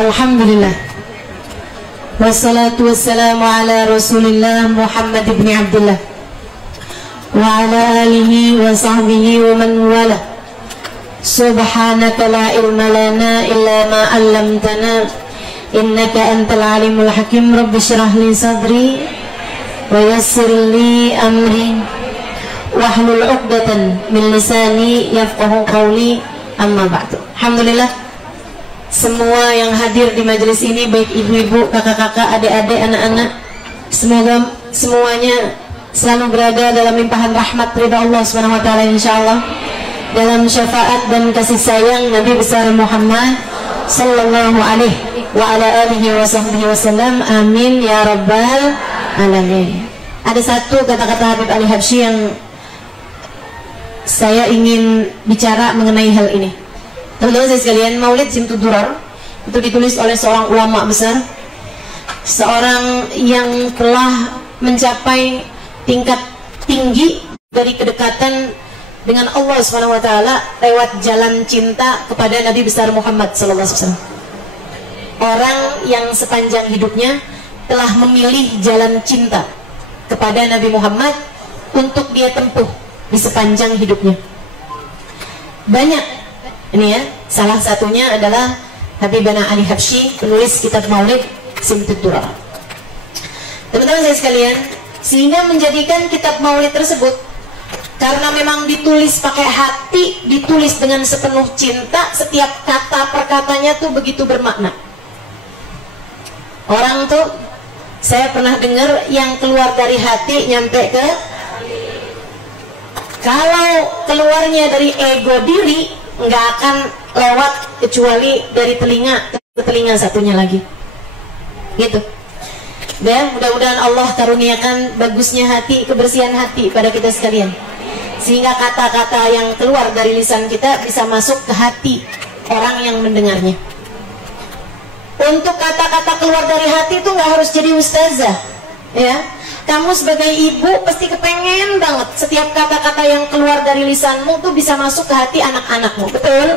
Alhamdulillah. Wassalatu wassalamu ala Rasulillah Muhammad ibn Abdullah wa ala alihi wa sahbihi wa man wala. Subhanaka la ilma lana illa ma 'allamtana innaka antal alimul hakim. Rabbi shrah li sadri wa yassir li amri wahlul 'uqdatan min lisani yafqahu qawli. Amma ba'du. Alhamdulillah, semua yang hadir di majelis ini, baik ibu-ibu, kakak-kakak, adik-adik, anak-anak, semoga semuanya selalu berada dalam limpahan rahmat ridha Allah Subhanahu wa taala insyaallah, dalam syafaat dan kasih sayang Nabi besar Muhammad sallallahu alaihi wa ala alihi wa sahbihi wasallam. Amin ya rabbal alamin. Ada satu kata-kata Habib Ali Habsyi yang saya ingin bicara mengenai hal ini. Teman-teman saya sekalian, Maulid Simtud Durar itu ditulis oleh seorang ulama besar, seorang yang telah mencapai tingkat tinggi dari kedekatan dengan Allah Subhanahu wa taala lewat jalan cinta kepada Nabi besar Muhammad sallallahu alaihi wasallam. Orang yang sepanjang hidupnya telah memilih jalan cinta kepada Nabi Muhammad untuk dia tempuh di sepanjang hidupnya. Banyak ini ya, salah satunya adalah Habibana Ali Habsyi, penulis kitab Maulid Simtud Durar. Teman-teman saya sekalian, sehingga menjadikan kitab Maulid tersebut, karena memang ditulis pakai hati, ditulis dengan sepenuh cinta, setiap kata perkatanya tuh begitu bermakna. Orang tuh, saya pernah dengar yang keluar dari hati nyampe ke, kalau keluarnya dari ego diri nggak akan lewat kecuali dari telinga ke telinga satunya lagi, gitu. Dan mudah-mudahan Allah karuniakan bagusnya hati, kebersihan hati pada kita sekalian, sehingga kata-kata yang keluar dari lisan kita bisa masuk ke hati orang yang mendengarnya. Untuk kata-kata keluar dari hati itu nggak harus jadi ustazah, ya. Kamu sebagai ibu pasti kepengen banget setiap kata-kata yang keluar dari lisanmu tuh bisa masuk ke hati anak-anakmu, betul?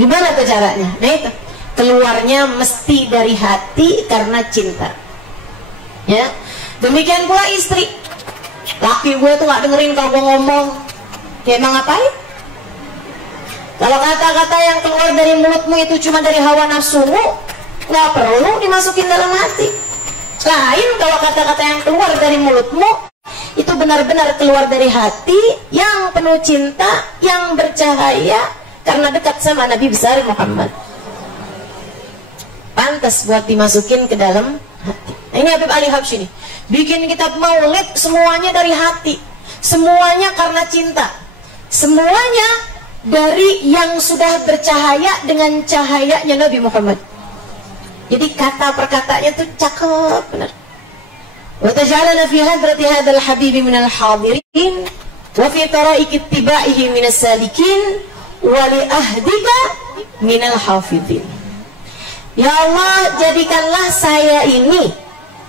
Gimana tuh caranya? Nah itu, keluarnya mesti dari hati karena cinta, ya. Demikian pula istri. Laki gue tuh gak dengerin kalau gue ngomong, ya emang ngapain? Kalau kata-kata yang keluar dari mulutmu itu cuma dari hawa nafsumu, gak perlu dimasukin dalam hati. Lain kalau kata-kata yang keluar dari mulutmu itu benar-benar keluar dari hati yang penuh cinta, yang bercahaya karena dekat sama Nabi besar Muhammad, pantas buat dimasukin ke dalam hati. Nah, ini Habib Ali Habsyi nih, bikin kitab Maulid semuanya dari hati, semuanya karena cinta, semuanya dari yang sudah bercahaya dengan cahayanya Nabi Muhammad. Jadi kata perkataannya tuh cakep benar. Wa tajalana fi hadrati hadzal habibi minal hadirin wa fi tara'iq ittiba'ihi minas salikin wa li ahdika minal hafidhin. Ya Allah, jadikanlah saya ini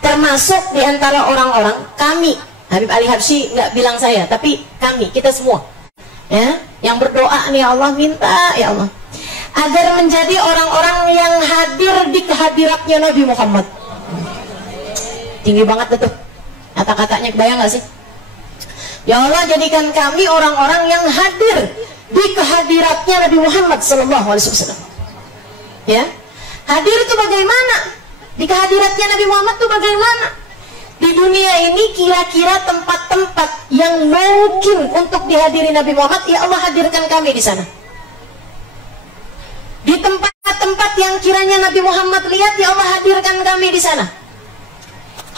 termasuk di antara orang-orang, kami, Habib Ali Habsyi nggak bilang saya, tapi kami, kita semua, ya, yang berdoa nih, ya Allah, minta ya Allah agar menjadi orang-orang yang hadir di kehadiratnya Nabi Muhammad. Tinggi banget tuh kata-katanya, kebayang gak sih? Ya Allah, jadikan kami orang-orang yang hadir di kehadiratnya Nabi Muhammad SAW. Ya, hadir itu bagaimana? Di kehadiratnya Nabi Muhammad itu bagaimana? Di dunia ini kira-kira tempat-tempat yang mungkin untuk dihadiri Nabi Muhammad, ya Allah hadirkan kami di sana. Di tempat-tempat yang kiranya Nabi Muhammad lihat, ya Allah hadirkan kami di sana.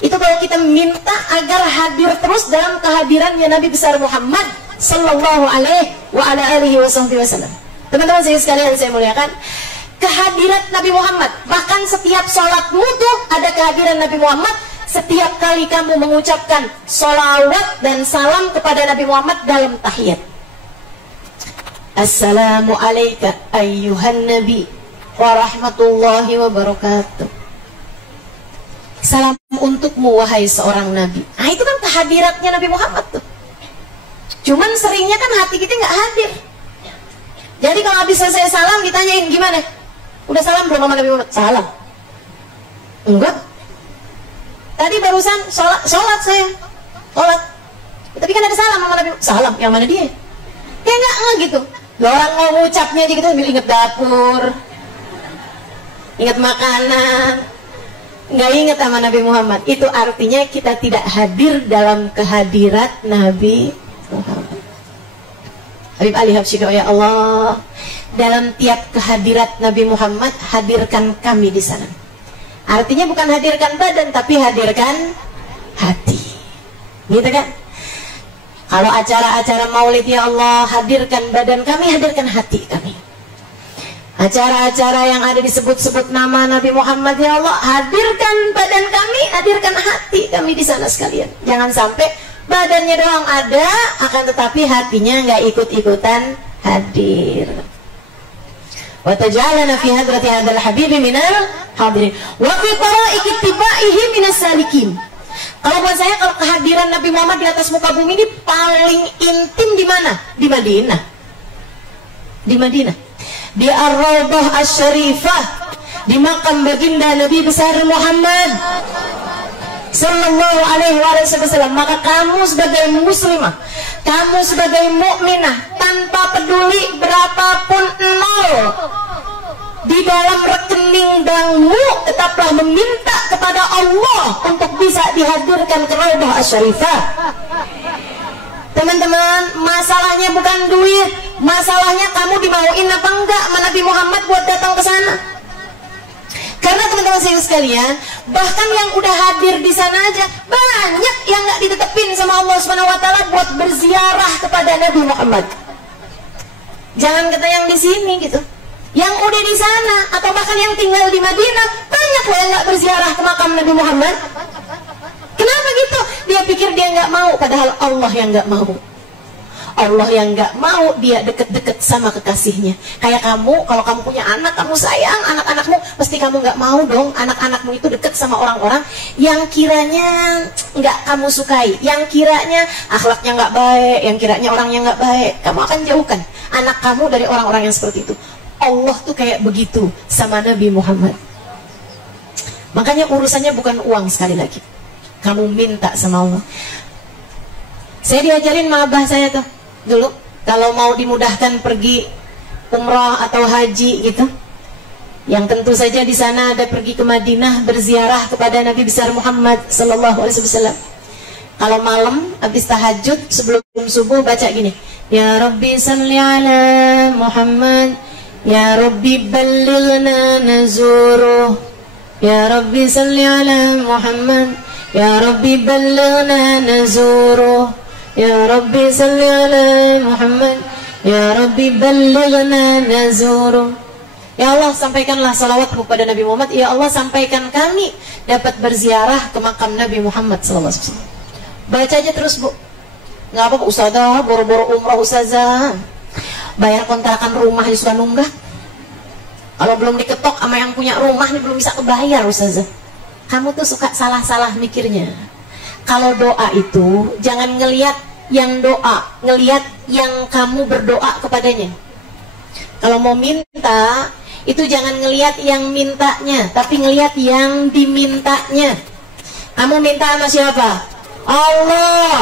Itu kalau kita minta agar hadir terus dalam kehadirannya Nabi besar Muhammad sallallahu alaihi wa ala alihi wasallam. Teman-teman saya sekalian, saya muliakan, kehadirat Nabi Muhammad, bahkan setiap sholatmu tuh ada kehadiran Nabi Muhammad. Setiap kali kamu mengucapkan sholawat dan salam kepada Nabi Muhammad dalam tahiyat, Assalamu alayka ayyuhan nabi wa rahmatullahi wa barakatuh. Salam untukmu wahai seorang nabi. Nah itu kan kehadiratnya Nabi Muhammad tuh. Cuman seringnya kan hati kita nggak hadir. Jadi kalau habis selesai salam ditanyain gimana? Udah salam belum sama Nabi Muhammad? Salam. Enggak. Tadi barusan sholat saya. Sholat. Tapi kan ada salam sama Nabi. Salam, yang mana dia? Ya enggak gitu. Lah orang mau ngucapnya aja gitu sambil inget dapur, ingat makanan, nggak inget sama Nabi Muhammad. Itu artinya kita tidak hadir dalam kehadirat Nabi Muhammad. Habib Ali Habsyi doa, ya Allah, dalam tiap kehadirat Nabi Muhammad, hadirkan kami di sana. Artinya bukan hadirkan badan, tapi hadirkan hati. Gitu kan? Kalau acara-acara maulid, ya Allah, hadirkan badan kami, hadirkan hati kami. Acara-acara yang ada disebut-sebut nama Nabi Muhammad, ya Allah, hadirkan badan kami, hadirkan hati kami di sana sekalian. Jangan sampai badannya doang ada, akan tetapi hatinya nggak ikut-ikutan hadir. Wa taj'alana fi hadrati hadzal habibi minal hadirin wa fi tara'iq ittibaihi minas salikin. Kalau buat saya, kalau kehadiran Nabi Muhammad di atas muka bumi ini paling intim di mana? Di Madinah. Di Madinah. Di Ar-Raudhah Asy-Syarifah, di makam baginda Nabi besar Muhammad sallallahu alaihi wasallam. Maka kamu sebagai muslimah, kamu sebagai mukminah, tanpa peduli berapapun nol di dalam rekening bankmu, tetaplah meminta kepada Allah untuk bisa dihadirkan ke Raudhah Asy-Syarifah. Teman-teman, masalahnya bukan duit, masalahnya kamu dimauin apa enggak sama Nabi Muhammad buat datang ke sana. Karena teman-teman sekalian, bahkan yang udah hadir di sana aja banyak yang nggak ditetepin sama Allah SWT buat berziarah kepada Nabi Muhammad. Jangan kata yang di sini gitu, yang udah di sana atau bahkan yang tinggal di Madinah banyak loh yang nggak berziarah ke makam Nabi Muhammad. Kenapa gitu? Dia pikir dia nggak mau, padahal Allah yang nggak mau. Allah yang nggak mau dia deket-deket sama kekasihnya. Kayak kamu, kalau kamu punya anak, kamu sayang anak-anakmu, pasti kamu nggak mau dong anak-anakmu itu deket sama orang-orang yang kiranya nggak kamu sukai, yang kiranya akhlaknya nggak baik, yang kiranya orangnya nggak baik. Kamu akan jauhkan anak kamu dari orang-orang yang seperti itu. Allah tuh kayak begitu sama Nabi Muhammad. Makanya urusannya bukan uang, sekali lagi kamu minta sama Allah. Saya diajarin sama abah saya tuh dulu, kalau mau dimudahkan pergi umrah atau haji gitu, yang tentu saja di sana ada pergi ke Madinah berziarah kepada Nabi besar Muhammad sallallahu alaihi wasallam. Kalau malam habis tahajud sebelum subuh baca gini, ya Rabbi salli ala Muhammad, ya Rabbi ballighna nazuruh, ya Rabbi salli ala Muhammad, ya Rabbi ballighna nazuruh, ya Rabbi salli ala Muhammad, ya Rabbi ballighna nazuruh. Ya Allah, sampaikanlah salawatmu pada Nabi Muhammad. Ya Allah, sampaikan kami dapat berziarah ke makam Nabi Muhammad sallallahu alaihi wasallam. Baca aja terus, Bu. Nggak apa-apa, Ustazah, boro-boro umrah Ustazah. Bayar kontrakan rumah aja suka nunggak. Kalau belum diketok sama yang punya rumah nih belum bisa kebayar Ustazah. Kamu tuh suka salah-salah mikirnya. Kalau doa itu jangan ngelihat yang doa, ngelihat yang kamu berdoa kepadanya. Kalau mau minta itu jangan ngelihat yang mintanya, tapi ngelihat yang dimintanya. Kamu minta sama siapa? Allah.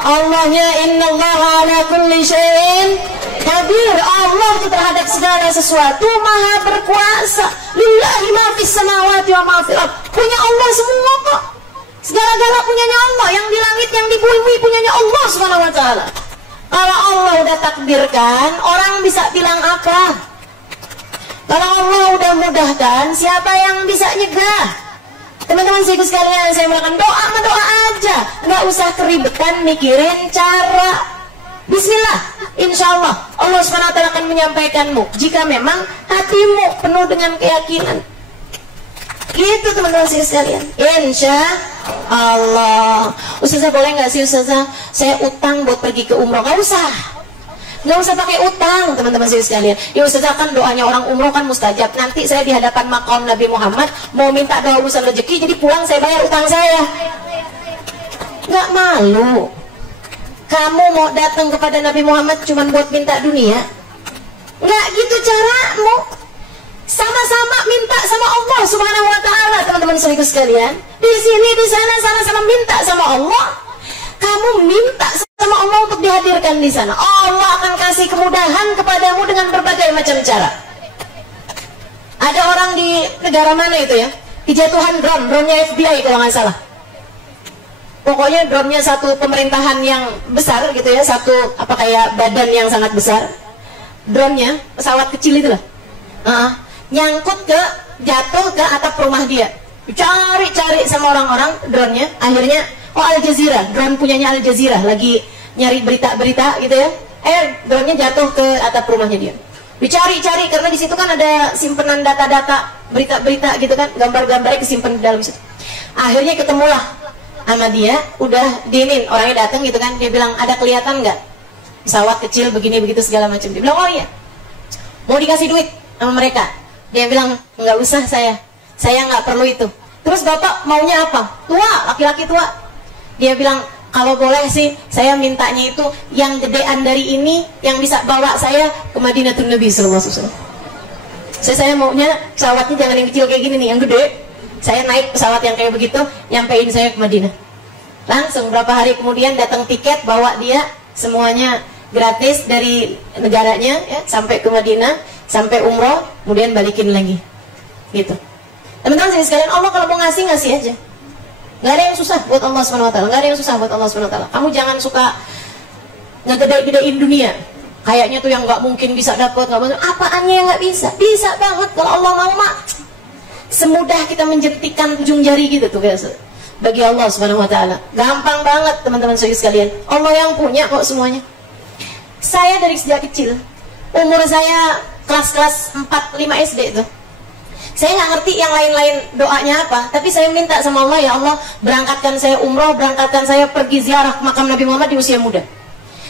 Allahnya innallaha ala kulli syai'in qadir. Allah itu terhadap segala sesuatu maha berkuasa. Lillahi ma fis samawati wa ma fil ardh. Punya Allah semua kok. Segala-gala punyanya Allah, yang di langit, yang di bumi punyanya Allah Subhanahu wa taala. Kalau Allah udah takdirkan, orang bisa bilang apa? Kalau Allah udah mudahkan, siapa yang bisa nyegah? Teman-teman sekalian, saya melakukan doa, doa aja, nggak usah keribetan mikirin cara. Bismillah, insya Allah Allah SWT akan menyampaikanmu jika memang hatimu penuh dengan keyakinan. Gitu teman-teman sekalian, insya Allah. Ustazah boleh nggak sih Ustazah saya utang buat pergi ke umroh? Nggak usah pakai utang teman-teman sekalian. Ya Ustazah, kan doanya orang umroh kan mustajab. Nanti saya di hadapan makam Nabi Muhammad mau minta doa urusan rezeki, jadi pulang saya bayar utang saya. Nggak malu? Kamu mau datang kepada Nabi Muhammad cuma buat minta dunia? Nggak gitu caramu. sama-sama minta sama Allah Subhanahu wa taala, teman-teman saudaraku sekalian. Di sini di sana sama-sama minta sama Allah. Kamu minta sama Allah untuk dihadirkan di sana. Allah akan kasih kemudahan kepadamu dengan berbagai macam cara. Ada orang di negara mana itu ya, kejatuhan drone-nya FBI kalau nggak salah. Pokoknya drone-nya satu pemerintahan yang besar gitu ya, satu apa kayak badan yang sangat besar. Drone-nya pesawat kecil itu lah, nyangkut jatuh ke atap rumah dia. Cari-cari sama orang-orang drone-nya, akhirnya Al Jazeera, drone punyanya Al Jazeera lagi nyari berita-berita gitu ya. Drone-nya jatuh ke atap rumahnya dia. Dicari-cari karena di situ kan ada simpenan data-data berita-berita gitu kan, gambar-gambarnya kesimpan di dalam situ. Akhirnya ketemulah sama dia, udah diinin, orangnya datang gitu kan, dia bilang, ada kelihatan nggak pesawat kecil begini begitu segala macam. Dia bilang, oh iya, mau dikasih duit sama mereka. Dia bilang, nggak usah, saya nggak perlu itu. Terus bapak maunya apa? Tua, laki-laki tua. Dia bilang, kalau boleh sih saya mintanya itu yang gedean dari ini, yang bisa bawa saya ke Madinatul Nabi sallallahu alaihi wasallam. Saya maunya pesawatnya jangan yang kecil kayak gini nih, yang gede. Saya naik pesawat yang kayak begitu, nyampein saya ke Madinah. Langsung berapa hari kemudian datang tiket, bawa dia semuanya gratis dari negaranya ya, sampai ke Madinah, sampai umroh, kemudian balikin lagi. Gitu. Teman-teman sekalian, Allah kalau mau ngasih aja. Gak ada yang susah buat Allah SWT. Gak ada yang susah buat Allah SWT. Kamu jangan suka ngegede-gedein dunia. Kayaknya tuh yang gak mungkin bisa dapat, apaannya yang gak bisa? Bisa banget kalau Allah mau mak. Semudah kita menjentikan ujung jari gitu tuh guys. Bagi Allah Subhanahu wa taala. Gampang banget teman-teman sekalian. Allah yang punya kok semuanya. Saya dari sejak kecil, umur saya kelas 4-5 SD itu, saya nggak ngerti yang lain-lain doanya apa, tapi saya minta sama Allah, ya Allah, berangkatkan saya umroh, berangkatkan saya pergi ziarah ke makam Nabi Muhammad di usia muda.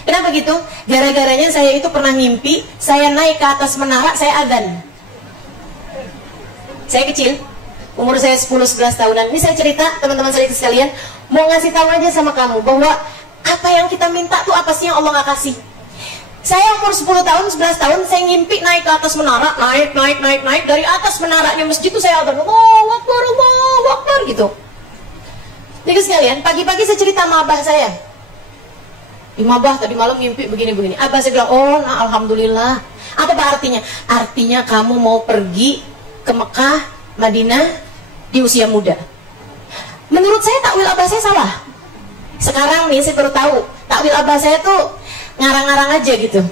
Kenapa gitu? Gara-garanya saya itu pernah ngimpi, saya naik ke atas menara, saya adzan. Saya kecil, umur saya 10-11 tahunan. Ini saya cerita, teman-teman saya sekalian, mau ngasih tahu aja sama kamu bahwa apa yang kita minta tuh apa sih yang Allah nggak kasih. Saya umur 10 tahun, 11 tahun, saya ngimpi naik ke atas menara, naik, dari atas menaranya masjid itu saya adzan, Allahu Akbar, gitu. Jadi sekalian, pagi-pagi saya cerita sama abah saya. Abah tadi malam ngimpi begini-begini. Abah saya bilang, oh nah alhamdulillah. Apa artinya? Artinya kamu mau pergi ke Mekah, Madinah di usia muda. Menurut saya takwil abah saya salah. Sekarang nih saya baru tahu takwil abah saya tuh ngarang-ngarang aja gitu.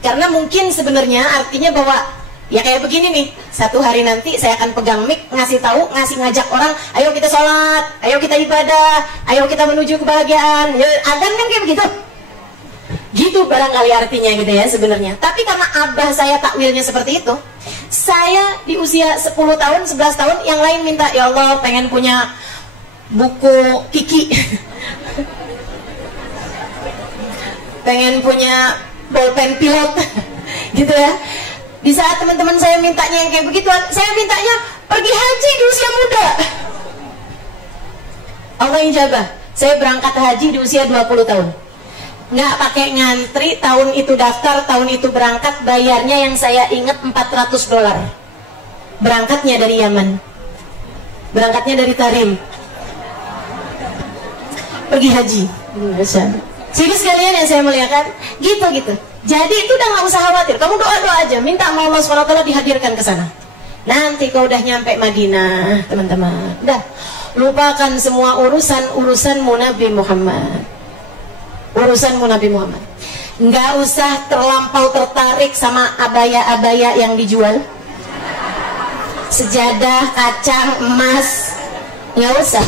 Karena mungkin sebenarnya artinya bahwa ya kayak begini nih, satu hari nanti saya akan pegang mic, ngasih tahu, ngajak orang, ayo kita sholat, ayo kita ibadah, ayo kita menuju kebahagiaan. Ya, adzan kan kayak begitu. Gitu barangkali artinya gitu ya sebenarnya. Tapi karena abah saya takwilnya seperti itu, saya di usia 10 tahun, 11 tahun, yang lain minta, ya Allah pengen punya buku Kiki, pengen punya bolpen pilot, gitu ya. Di saat teman-teman saya mintanya yang kayak begitu, saya mintanya pergi haji di usia muda. Allah ijabah, saya berangkat haji di usia 20 tahun. Nggak pakai ngantri, tahun itu daftar, tahun itu berangkat, bayarnya yang saya ingat $400. Berangkatnya dari Yaman, berangkatnya dari Tarim, pergi haji. Jadi sekalian yang saya muliakan, gitu. Jadi itu udah nggak usah khawatir, kamu doa aja, minta sama Allah SWT dihadirkan ke sana. Nanti kau udah nyampe Madinah, teman-teman, udah lupakan semua urusanmu Nabi Muhammad. Urusanmu Nabi Muhammad. Nggak usah terlampau tertarik sama abaya-abaya yang dijual, sejadah, kacang, emas, nggak usah.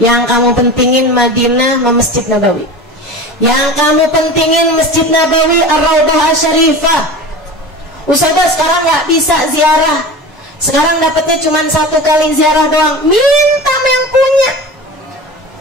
Yang kamu pentingin Madinah sama Masjid Nabawi. Yang kamu pentingin Masjid Nabawi, Ar-Raudhah Syarifah. Ustazah sekarang nggak bisa ziarah, sekarang dapatnya cuma 1 kali ziarah doang. Minta sama yang punya.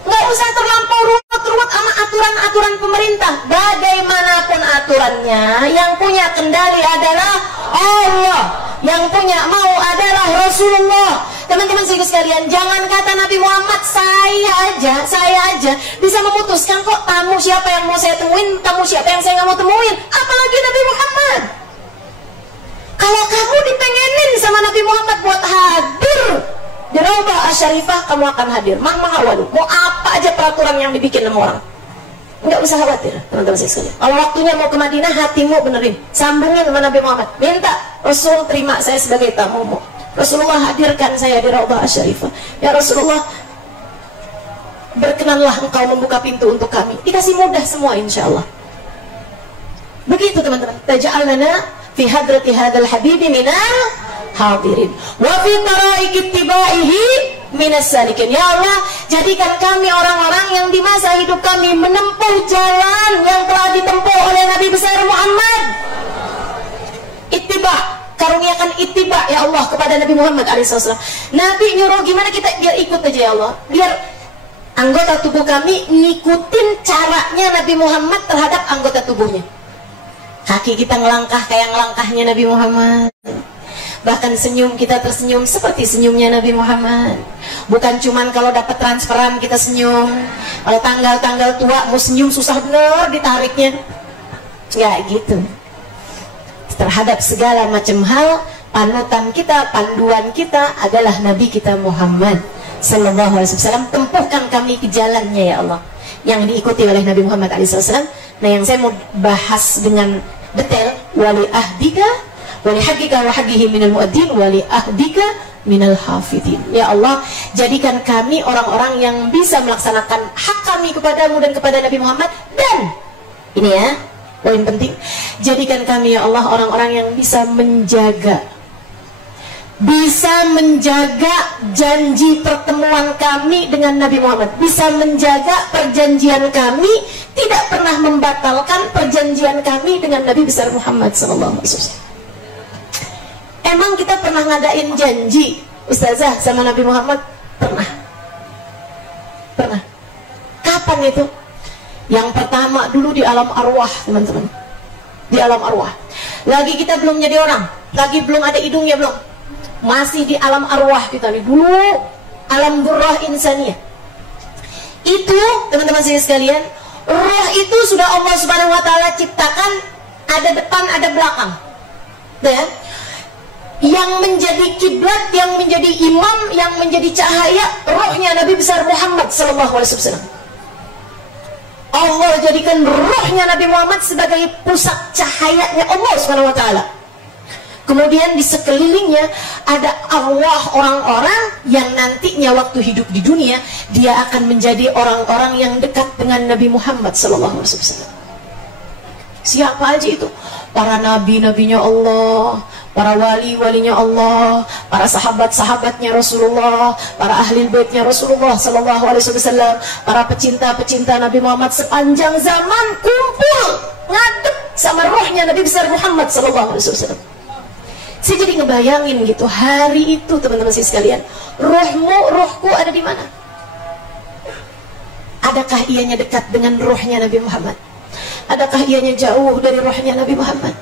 Nggak usah terlampau ruwet sama aturan-aturan pemerintah. Bagaimanapun aturannya, yang punya kendali adalah Allah, yang punya mau adalah Rasulullah. Teman-teman sekalian, jangan kata Nabi Muhammad, saya aja bisa memutuskan kok tamu siapa yang mau saya temuin, tamu siapa yang saya nggak mau temuin, apalagi Nabi Muhammad. Kalau di Raudhah Asy-Syarifah kamu akan hadir. Mahmah awalu, mau apa aja peraturan yang dibikin sama orang, nggak usah khawatir teman-teman saya sekalian. Kalau waktunya mau ke Madinah, hatimu benerin, sambungin sama Nabi Muhammad, minta Rasul terima saya sebagai tamumu. Rasulullah hadirkan saya di Raudhah Asy-Syarifah. Ya Rasulullah, berkenanlah engkau membuka pintu untuk kami. Dikasih mudah semua insya Allah. Begitu teman-teman. Taj'alna fi hadrati hadzal habibi minal hadirin wa fi tara'iq ittibaihi minas salikin. Ya Allah, jadikan kami orang-orang yang di masa hidup kami menempuh jalan yang telah ditempuh oleh Nabi besar Muhammad. Ittiba, karuniakan ittiba ya Allah kepada Nabi Muhammad alaihissalam. Nabi nyuruh gimana, kita biar ikut aja ya Allah, biar anggota tubuh kami ngikutin caranya Nabi Muhammad terhadap anggota tubuhnya. Kaki kita ngelangkah kayak ngelangkahnya Nabi Muhammad. Bahkan senyum kita tersenyum seperti senyumnya Nabi Muhammad. Bukan cuman kalau dapat transferan kita senyum, kalau tanggal-tanggal tua mau senyum susah bener ditariknya. Ya gitu. Terhadap segala macam hal, panutan kita, panduan kita adalah Nabi kita Muhammad Sallallahu Alaihi Wasallam. Tempuhkan kami ke jalannya ya Allah, yang diikuti oleh Nabi Muhammad SAW. Nah, yang saya mau bahas dengan detail, wali ahdika wali haqqika wa haqqihi minal mu'addin wali ahdika minal hafidin. Ya Allah, jadikan kami orang-orang yang bisa melaksanakan hak kami kepadamu dan kepada Nabi Muhammad. Dan ini ya poin penting, jadikan kami ya Allah orang-orang yang bisa menjaga janji pertemuan kami dengan Nabi Muhammad, bisa menjaga perjanjian kami, tidak pernah membatalkan perjanjian kami dengan Nabi besar Muhammad SAW. Emang kita pernah ngadain janji Ustazah sama Nabi Muhammad? Pernah. Kapan itu? Yang pertama dulu di alam arwah teman-teman, di alam arwah. Lagi kita belum jadi orang, lagi belum ada hidungnya, belum, masih di alam arwah kita nih dulu, alam burrah insaniyah. Itu teman-teman saya sekalian, roh itu sudah Allah Subhanahu wa taala ciptakan, ada depan ada belakang, ya. Yang menjadi kiblat, yang menjadi imam, yang menjadi cahaya, rohnya Nabi besar Muhammad sallallahu alaihi wasallam. Allah jadikan rohnya Nabi Muhammad sebagai pusat cahayanya Allah Subhanahu wa taala. Kemudian di sekelilingnya ada arwah orang-orang yang nantinya waktu hidup di dunia dia akan menjadi orang-orang yang dekat dengan Nabi Muhammad SAW. Siapa aja itu? Para nabi-nabinya Allah, para wali-walinya Allah, para sahabat-sahabatnya Rasulullah, para ahli baitnya Rasulullah SAW, para pecinta-pecinta Nabi Muhammad sepanjang zaman kumpul ngadep sama rohnya Nabi besar Muhammad SAW. Saya jadi ngebayangin gitu, hari itu teman-teman saya sekalian, rohku ada di mana? Adakah ianya dekat dengan rohnya Nabi Muhammad? Adakah ianya jauh dari rohnya Nabi Muhammad?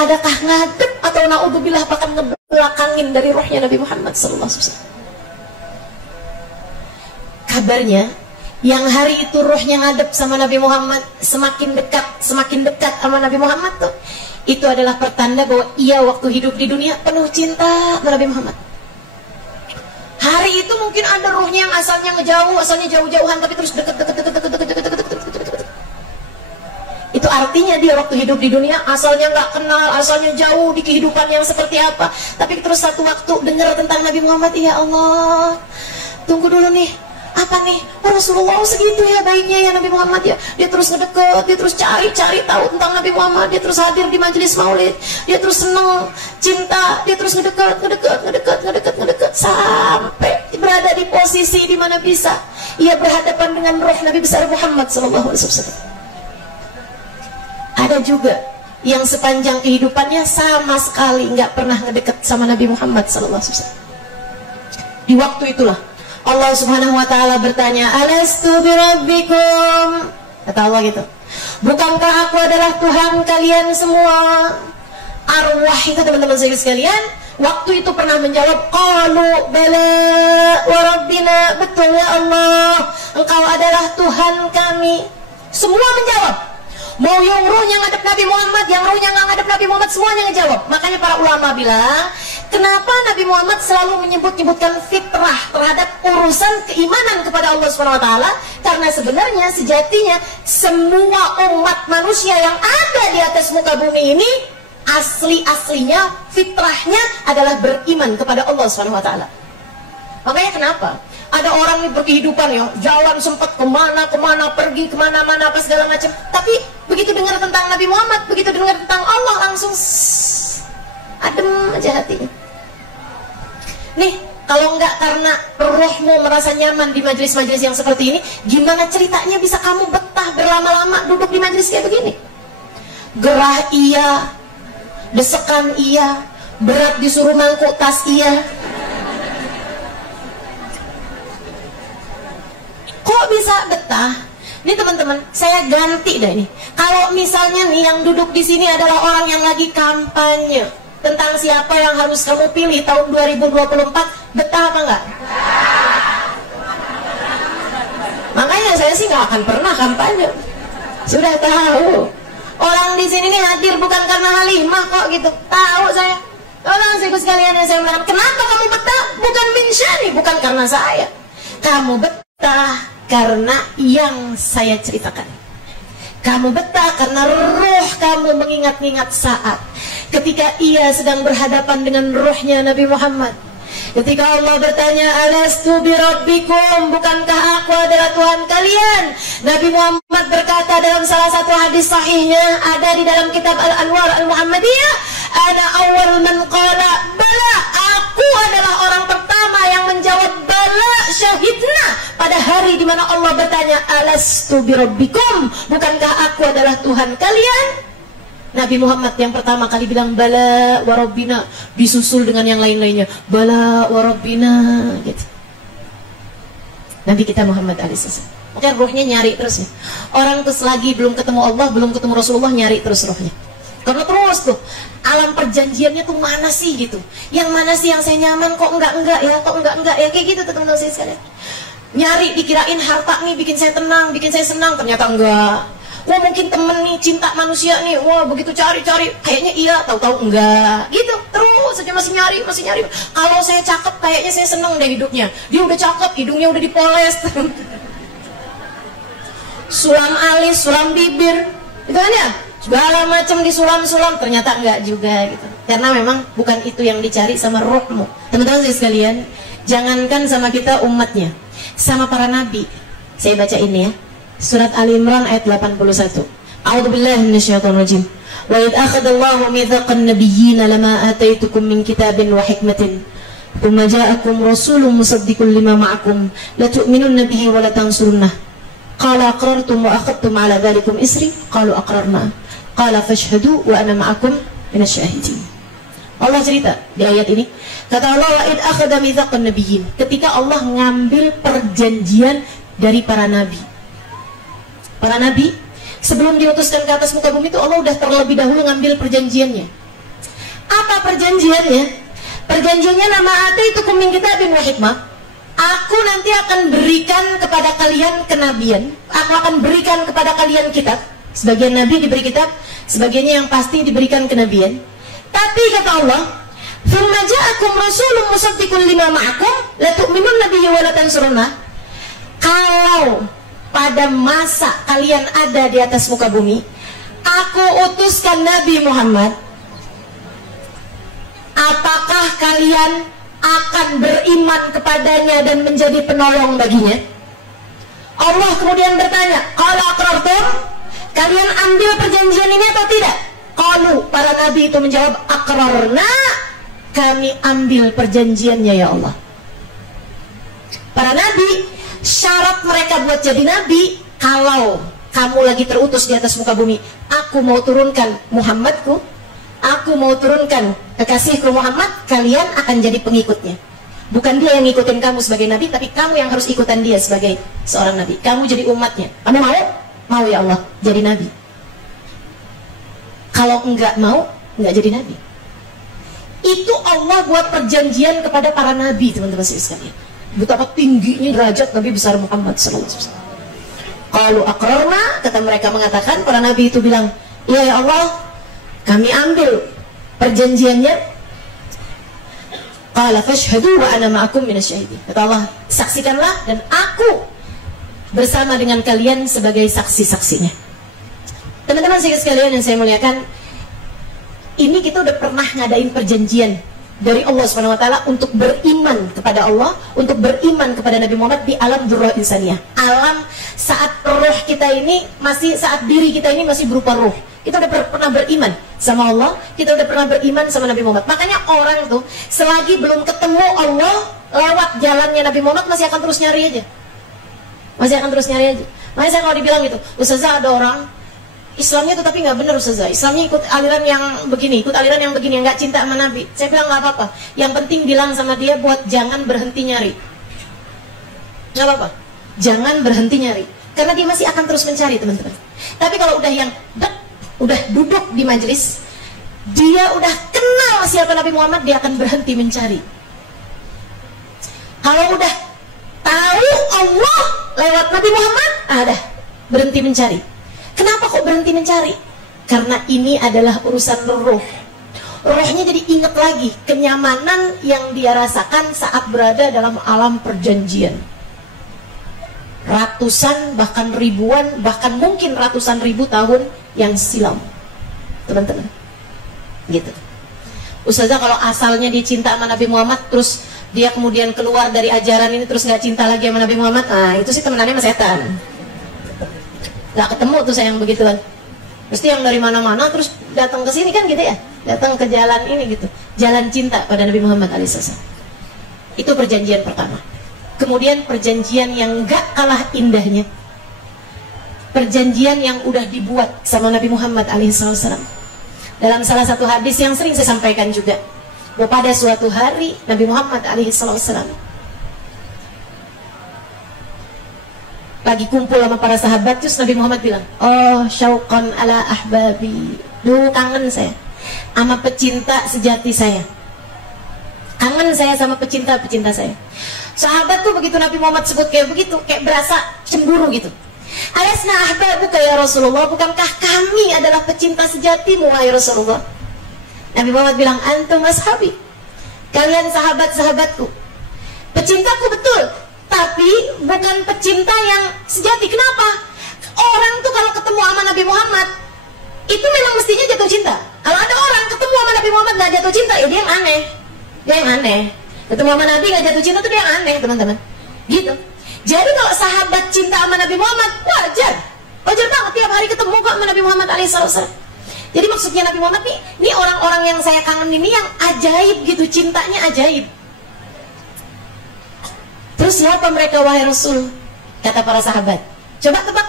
Adakah ngadep atau naudzubillah bahkan ngebelakangin dari rohnya Nabi Muhammad sallallahu alaihi wasallam? Kabarnya yang hari itu rohnya ngadep sama Nabi Muhammad, semakin dekat sama Nabi Muhammad tuh, itu adalah pertanda bahwa ia waktu hidup di dunia penuh cinta sama Nabi Muhammad. Hari itu mungkin ada rohnya yang asalnya ngejauh, asalnya jauh-jauhan, tapi terus deket. Itu artinya dia waktu hidup di dunia asalnya nggak kenal, asalnya jauh di kehidupan yang seperti apa, tapi terus satu waktu dengar tentang Nabi Muhammad, ya Allah, tunggu dulu nih, apa nih, Rasulullah segitu ya baiknya ya Nabi Muhammad ya. Dia terus ngedeket, dia terus cari tahu tentang Nabi Muhammad, dia terus hadir di majelis maulid, dia terus seneng, cinta, dia terus ngedekat sampai berada di posisi di mana bisa ia berhadapan dengan roh Nabi besar Muhammad SAW. Ada juga yang sepanjang kehidupannya sama sekali nggak pernah ngedekat sama Nabi Muhammad SAW. Di waktu itulah Allah Subhanahu wa taala bertanya, "Alastu birabbikum?" Kata Allah gitu. "Bukankah aku adalah Tuhan kalian semua?" Arwah itu teman-teman saya sekalian, waktu itu pernah menjawab, "Qalu bala wa rabbina." Betul ya Allah, Engkau adalah Tuhan kami. Semua menjawab. Mau yang ruhnya ngadep Nabi Muhammad, yang ruhnya nggak ngadep Nabi Muhammad, semuanya ngejawab. Makanya para ulama bilang, Kenapa Nabi Muhammad selalu menyebutkan fitrah terhadap urusan keimanan kepada Allah SWT? Karena sebenarnya sejatinya semua umat manusia yang ada di atas muka bumi ini asli-aslinya fitrahnya adalah beriman kepada Allah SWT. Makanya kenapa? Ada orang nih berkehidupan ya, jalan sempat kemana-kemana, pergi kemana-mana, apa segala macam. Tapi begitu dengar tentang Nabi Muhammad, begitu dengar tentang Allah, langsung adem aja hatinya. Nih, kalau enggak karena rohmu merasa nyaman di majelis-majelis yang seperti ini, gimana ceritanya bisa kamu betah berlama-lama duduk di majelis kayak begini? Gerah iya, desekan iya, berat disuruh mangkuk tas iya. Kok bisa betah? Ini teman-teman, saya ganti deh nih. Kalau misalnya nih yang duduk di sini adalah orang yang lagi kampanye tentang siapa yang harus kamu pilih tahun 2024, betah apa enggak? Makanya saya sih nggak akan pernah kampanye. Sudah tahu. Orang di sini nih hadir bukan karena Halimah kok gitu. Tahu saya. Tolong ikut sekalian yang saya bilang, kenapa kamu betah? Bukan min syari, bukan karena saya. Kamu betah karena yang saya ceritakan. Kamu betah karena roh kamu mengingat-ingat saat ketika ia sedang berhadapan dengan rohnya Nabi Muhammad. Ketika Allah bertanya, alastu birabbikum, bukankah aku adalah Tuhan kalian? Nabi Muhammad berkata dalam salah satu hadis sahihnya, ada di dalam kitab Al-Anwar Al-Muhammadiyah, ana awal man qala bala, aku adalah orang pertama yang menjawab bala syahidna, pada hari di mana Allah bertanya, alastu birabbikum, bukankah aku adalah Tuhan kalian? Nabi Muhammad yang pertama kali bilang bala warabbina, disusul dengan yang lain-lainnya bala warabbina gitu. Nabi kita Muhammad alaihissalam. Mungkin rohnya nyari terus ya. Orang terus lagi belum ketemu Allah, belum ketemu Rasulullah, nyari terus rohnya. Karena terus tuh alam perjanjiannya tuh mana sih gitu. Yang mana sih yang saya nyaman, kok enggak ya, kok enggak ya, kayak gitu teman-teman saya sekalian. Nyari dikirain harta nih bikin saya tenang, bikin saya senang, ternyata enggak. Wah mungkin temen nih, cinta manusia nih, wah begitu cari-cari, kayaknya iya, tahu-tahu enggak, gitu, terus saja masih nyari. Kalau saya cakep, kayaknya saya seneng deh hidupnya. Dia udah cakep, hidungnya udah dipoles, sulam alis, sulam bibir, gitu kan ya, segala macam disulam-sulam, ternyata enggak juga, gitu. Karena memang bukan itu yang dicari sama rohmu. Teman-teman saya sekalian, jangankan sama kita umatnya, sama para nabi. Saya baca ini ya. Surat Ali Imran ayat 81. A'udzubillahi minasyaitonir rajim. Wa idh akhadallahu mitsaqan nabiyyina lama ataitukum min kitabin wa hikmatin thumma ja'akum rasulun musaddiqun lima ma'akum la tu'minunna bihi wa la tansurunnah. Qala aqrartum wa akhadtum 'ala dzalikum isri? Qalu aqrarna. Qala fashhadu wa ana ma'akum minasyahidin. Allah cerita di ayat ini, kata Allah, wa idh akhadha mitsaqan nabiyyin, ketika Allah ngambil perjanjian dari para nabi. Para nabi sebelum diutuskan ke atas muka bumi itu Allah udah terlebih dahulu ngambil perjanjiannya. Apa perjanjiannya? Perjanjiannya nama ataitukum min kitabin wa hikmah. Aku nanti akan berikan kepada kalian kenabian. Aku akan berikan kepada kalian kitab. Sebagian nabi diberi kitab, sebagiannya yang pasti diberikan kenabian. Tapi kata Allah, "Tsumma ja'akum rasulun musaddiqun lima ma'akum la tu'minunna bihi wa la tansurunnah." Kalau pada masa kalian ada di atas muka bumi, aku utuskan Nabi Muhammad, apakah kalian akan beriman kepadanya dan menjadi penolong baginya? Allah kemudian bertanya, "Qala aqrartum?" Kalian ambil perjanjian ini atau tidak? Qalu, para nabi itu menjawab, "Aqrarna." Kami ambil perjanjiannya ya Allah. Para nabi, syarat mereka buat jadi nabi, kalau kamu lagi terutus di atas muka bumi, aku mau turunkan Muhammadku, aku mau turunkan kekasihku Muhammad, kalian akan jadi pengikutnya. Bukan dia yang ngikutin kamu sebagai nabi, tapi kamu yang harus ikutan dia sebagai seorang nabi. Kamu jadi umatnya. Kamu mau? Mau ya Allah, jadi nabi. Kalau enggak mau, enggak jadi nabi. Itu Allah buat perjanjian kepada para nabi, teman-teman sekalian. Betapa tingginya derajat Nabi besar Muhammad SAW. Kalau aqrarna, kata mereka mengatakan, para nabi itu bilang, "Iya ya Allah, kami ambil perjanjiannya." Qala fashhadu wa ana ma'akum minasyahidin. Kata Allah, saksikanlah dan aku bersama dengan kalian sebagai saksi-saksinya. Teman-teman sekalian yang saya muliakan, ini kita udah pernah ngadain perjanjian dari Allah SWT untuk beriman kepada Allah, untuk beriman kepada Nabi Muhammad di alam dzurrah insaniyah. Alam saat roh kita ini masih, saat diri kita ini masih berupa roh. Kita udah pernah beriman sama Allah, kita udah pernah beriman sama Nabi Muhammad. Makanya orang tuh selagi belum ketemu Allah lewat jalannya Nabi Muhammad masih akan terus nyari aja. Masih akan terus nyari aja. Makanya saya kalau dibilang gitu, Ustazah ada orang Islamnya tuh tapi nggak benar Ustazah, Islamnya ikut aliran yang begini, ikut aliran yang begini, yang nggak cinta sama Nabi. Saya bilang nggak apa-apa, yang penting bilang sama dia buat jangan berhenti nyari. Nggak apa-apa, jangan berhenti nyari, karena dia masih akan terus mencari teman-teman. Tapi kalau udah yang udah duduk di majelis, dia udah kenal siapa Nabi Muhammad, dia akan berhenti mencari. Kalau udah tahu Allah lewat Nabi Muhammad, dah berhenti mencari. Kenapa kok berhenti mencari? Karena ini adalah urusan roh. Rohnya jadi ingat lagi kenyamanan yang dia rasakan saat berada dalam alam perjanjian. Ratusan, bahkan ribuan, bahkan mungkin ratusan ribu tahun yang silam. Teman-teman, gitu. Ustazah kalau asalnya dia cinta sama Nabi Muhammad, terus dia kemudian keluar dari ajaran ini, terus gak cinta lagi sama Nabi Muhammad, itu sih temenannya sama setan. Gak ketemu tuh saya yang begituan. Mesti yang dari mana-mana terus datang ke sini kan gitu ya, datang ke jalan ini gitu, jalan cinta pada Nabi Muhammad alaihissalam. Itu perjanjian pertama. Kemudian perjanjian yang gak kalah indahnya, perjanjian yang udah dibuat sama Nabi Muhammad alaihissalam. Dalam salah satu hadis yang sering saya sampaikan juga, bahwa pada suatu hari Nabi Muhammad alaihissalam lagi kumpul sama para sahabat, terus Nabi Muhammad bilang, oh syauqan ala ahbabi, duh kangen saya sama pecinta sejati saya, kangen saya sama pecinta-pecinta saya. Sahabat tuh begitu Nabi Muhammad sebut kayak begitu, kayak berasa cemburu gitu. Alasna ahbabuka ya Rasulullah, bukankah kami adalah pecinta sejatimu wahai Rasulullah? Nabi Muhammad bilang, antum ashabi, kalian sahabat-sahabatku, pecintaku betul, tapi bukan pecinta yang sejati. Kenapa? Orang tuh kalau ketemu sama Nabi Muhammad itu memang mestinya jatuh cinta. Kalau ada orang ketemu sama Nabi Muhammad gak jatuh cinta, ya dia yang aneh. Dia yang aneh. Ketemu sama Nabi gak jatuh cinta tuh dia yang aneh teman-teman. Gitu. Jadi kalau sahabat cinta sama Nabi Muhammad, wajar banget tiap hari ketemu kok sama Nabi Muhammad alaihissalam. Jadi maksudnya Nabi Muhammad nih, ini orang-orang yang saya kangen ini yang ajaib gitu, cintanya ajaib. Terus siapa mereka wahai Rasul? Kata para sahabat. Coba tebak.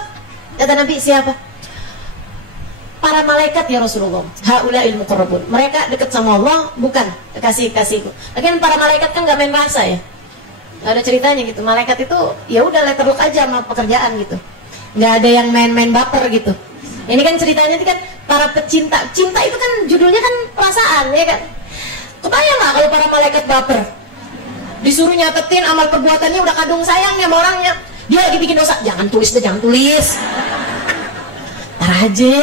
Kata Nabi, siapa? Para malaikat ya Rasulullah. Haula'il muqarrabun. Mereka dekat sama Allah, bukan kekasih-kasihku. Lagian para malaikat kan gak main rasa ya. Gak ada ceritanya gitu. Malaikat itu ya udah letterlock aja sama pekerjaan gitu. Gak ada yang main-main baper gitu. Ini kan ceritanya itu kan para pecinta. Cinta itu kan judulnya kan perasaan ya kan. Kebayang gak kalau para malaikat baper? Disuruh nyatetin amal perbuatannya, udah kadung sayangnya sama orangnya, dia lagi bikin dosa, jangan tulis deh, jangan tulis, ntar aja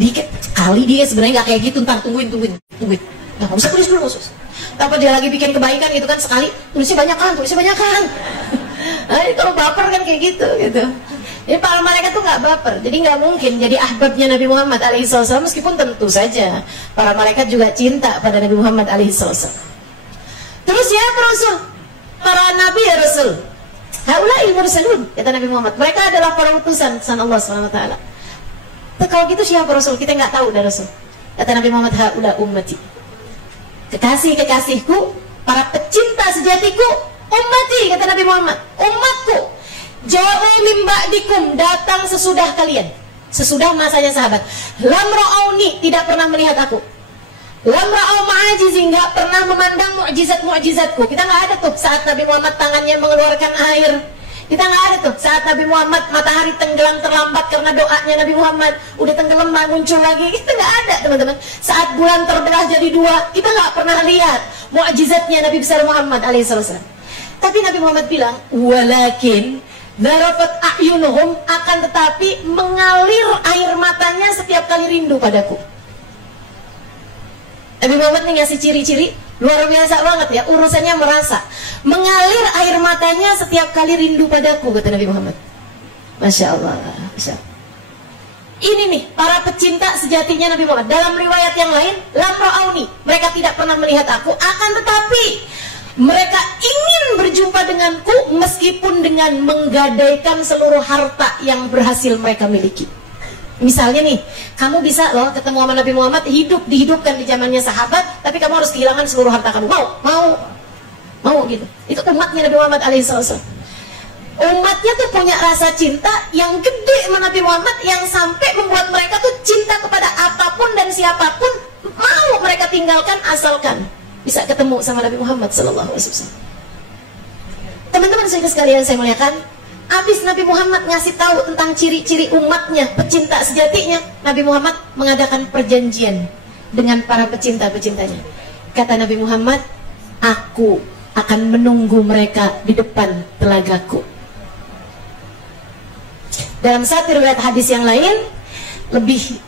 dikit kali, dia sebenarnya nggak kayak gitu, ntar tungguin, nggak usah tulis dulu khusus. Apa dia lagi bikin kebaikan gitu kan, sekali tulisnya banyak kan. Nah, kalau baper kan kayak gitu. Jadi para malaikat tuh nggak baper, jadi nggak mungkin jadi ahbabnya Nabi Muhammad alaihissalam, meskipun tentu saja para malaikat juga cinta pada Nabi Muhammad alaihissalam. Terus siapa Rasul? Para Nabi ya Rasul. Haula'il mursalun, kata Nabi Muhammad. Mereka adalah para utusan Allah SWT. Kalau gitu siapa Rasul? Kita nggak tahu dah Rasul. Kata Nabi Muhammad, haula ummati. Kekasih-kekasihku, para pecinta sejatiku, ummati, kata Nabi Muhammad. Umatku. Ja'u min ba'dikum, datang sesudah kalian. Sesudah masanya sahabat. Lam ra'auni, tidak pernah melihat aku. Lam ra'au ma'ajizi, nggak pernah memandang mu'jizat-mu'jizatku. Kita nggak ada tuh saat Nabi Muhammad tangannya mengeluarkan air. Kita nggak ada tuh saat Nabi Muhammad matahari tenggelam terlambat karena doanya Nabi Muhammad, udah tenggelam muncul lagi. Kita nggak ada teman-teman. Saat bulan terbelah jadi dua, kita nggak pernah lihat mu'jizatnya Nabi besar Muhammad alaihissalam. Tapi Nabi Muhammad bilang, walakin darafat a'yunuhum, akan tetapi mengalir air matanya setiap kali rindu padaku. Nabi Muhammad nih ngasih ciri-ciri Luar biasa banget ya, urusannya merasa. Mengalir air matanya setiap kali rindu padaku, kata Nabi Muhammad. Masya Allah, Masya Allah. Ini nih, para pecinta sejatinya Nabi Muhammad. Dalam riwayat yang lain, lam ra'auni, mereka tidak pernah melihat aku, akan tetapi mereka ingin berjumpa denganku meskipun dengan menggadaikan seluruh harta yang berhasil mereka miliki. Misalnya nih, kamu bisa loh ketemu sama Nabi Muhammad, dihidupkan di zamannya sahabat, tapi kamu harus kehilangan seluruh harta kamu. Mau gitu. Itu umatnya Nabi Muhammad alaihissalam. Umatnya tuh punya rasa cinta yang gede sama Nabi Muhammad, yang sampai membuat mereka tuh cinta kepada apapun dan siapapun, mau mereka tinggalkan asalkan bisa ketemu sama Nabi Muhammad sallallahu alaihi wasallam. Teman-teman sekalian saya muliakan, habis Nabi Muhammad ngasih tahu tentang ciri-ciri umatnya, pecinta sejatinya, Nabi Muhammad mengadakan perjanjian dengan para pecinta-pecintanya. Kata Nabi Muhammad, aku akan menunggu mereka di depan telagaku. Dalam satu riwayat hadis yang lain, lebih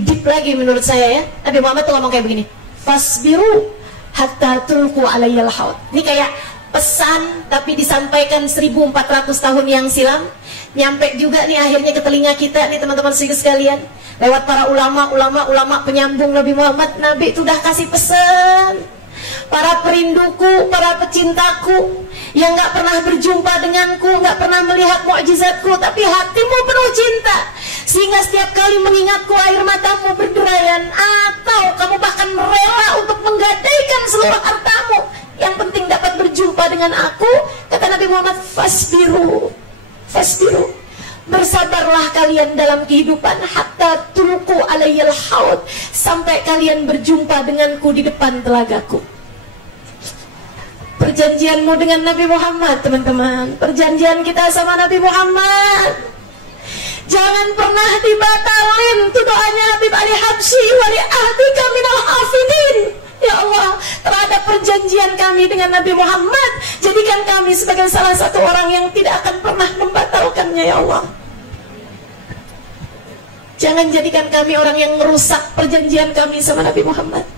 deep lagi menurut saya ya, Nabi Muhammad tuh ngomong kayak begini, fasbiru hatta tulku alayyal haud. Ini kayak pesan tapi disampaikan 1400 tahun yang silam, nyampe juga nih akhirnya ke telinga kita nih teman-teman sekalian, lewat para ulama penyambung Nabi Muhammad. Nabi itu udah kasih pesan, para perinduku, para pecintaku yang gak pernah berjumpa denganku, gak pernah melihat mukjizatku, tapi hatimu penuh cinta sehingga setiap kali mengingatku air matamu berderayan, atau kamu bahkan rela untuk menggadaikan seluruh hartamu, yang penting dapat berjumpa dengan aku. Kata Nabi Muhammad, fasbiru, bersabarlah kalian dalam kehidupan, hatta tulku alayyal haud, sampai kalian berjumpa denganku di depan telagaku. Perjanjianmu dengan Nabi Muhammad, teman-teman, perjanjian kita sama Nabi Muhammad jangan pernah dibatalin. Itu doanya Habib Ali Habsyi, wali ahdika minal hafidin. Ya Allah, terhadap perjanjian kami dengan Nabi Muhammad, jadikan kami sebagai salah satu orang yang tidak akan pernah membatalkannya, ya Allah. Jangan jadikan kami orang yang merusak perjanjian kami sama Nabi Muhammad.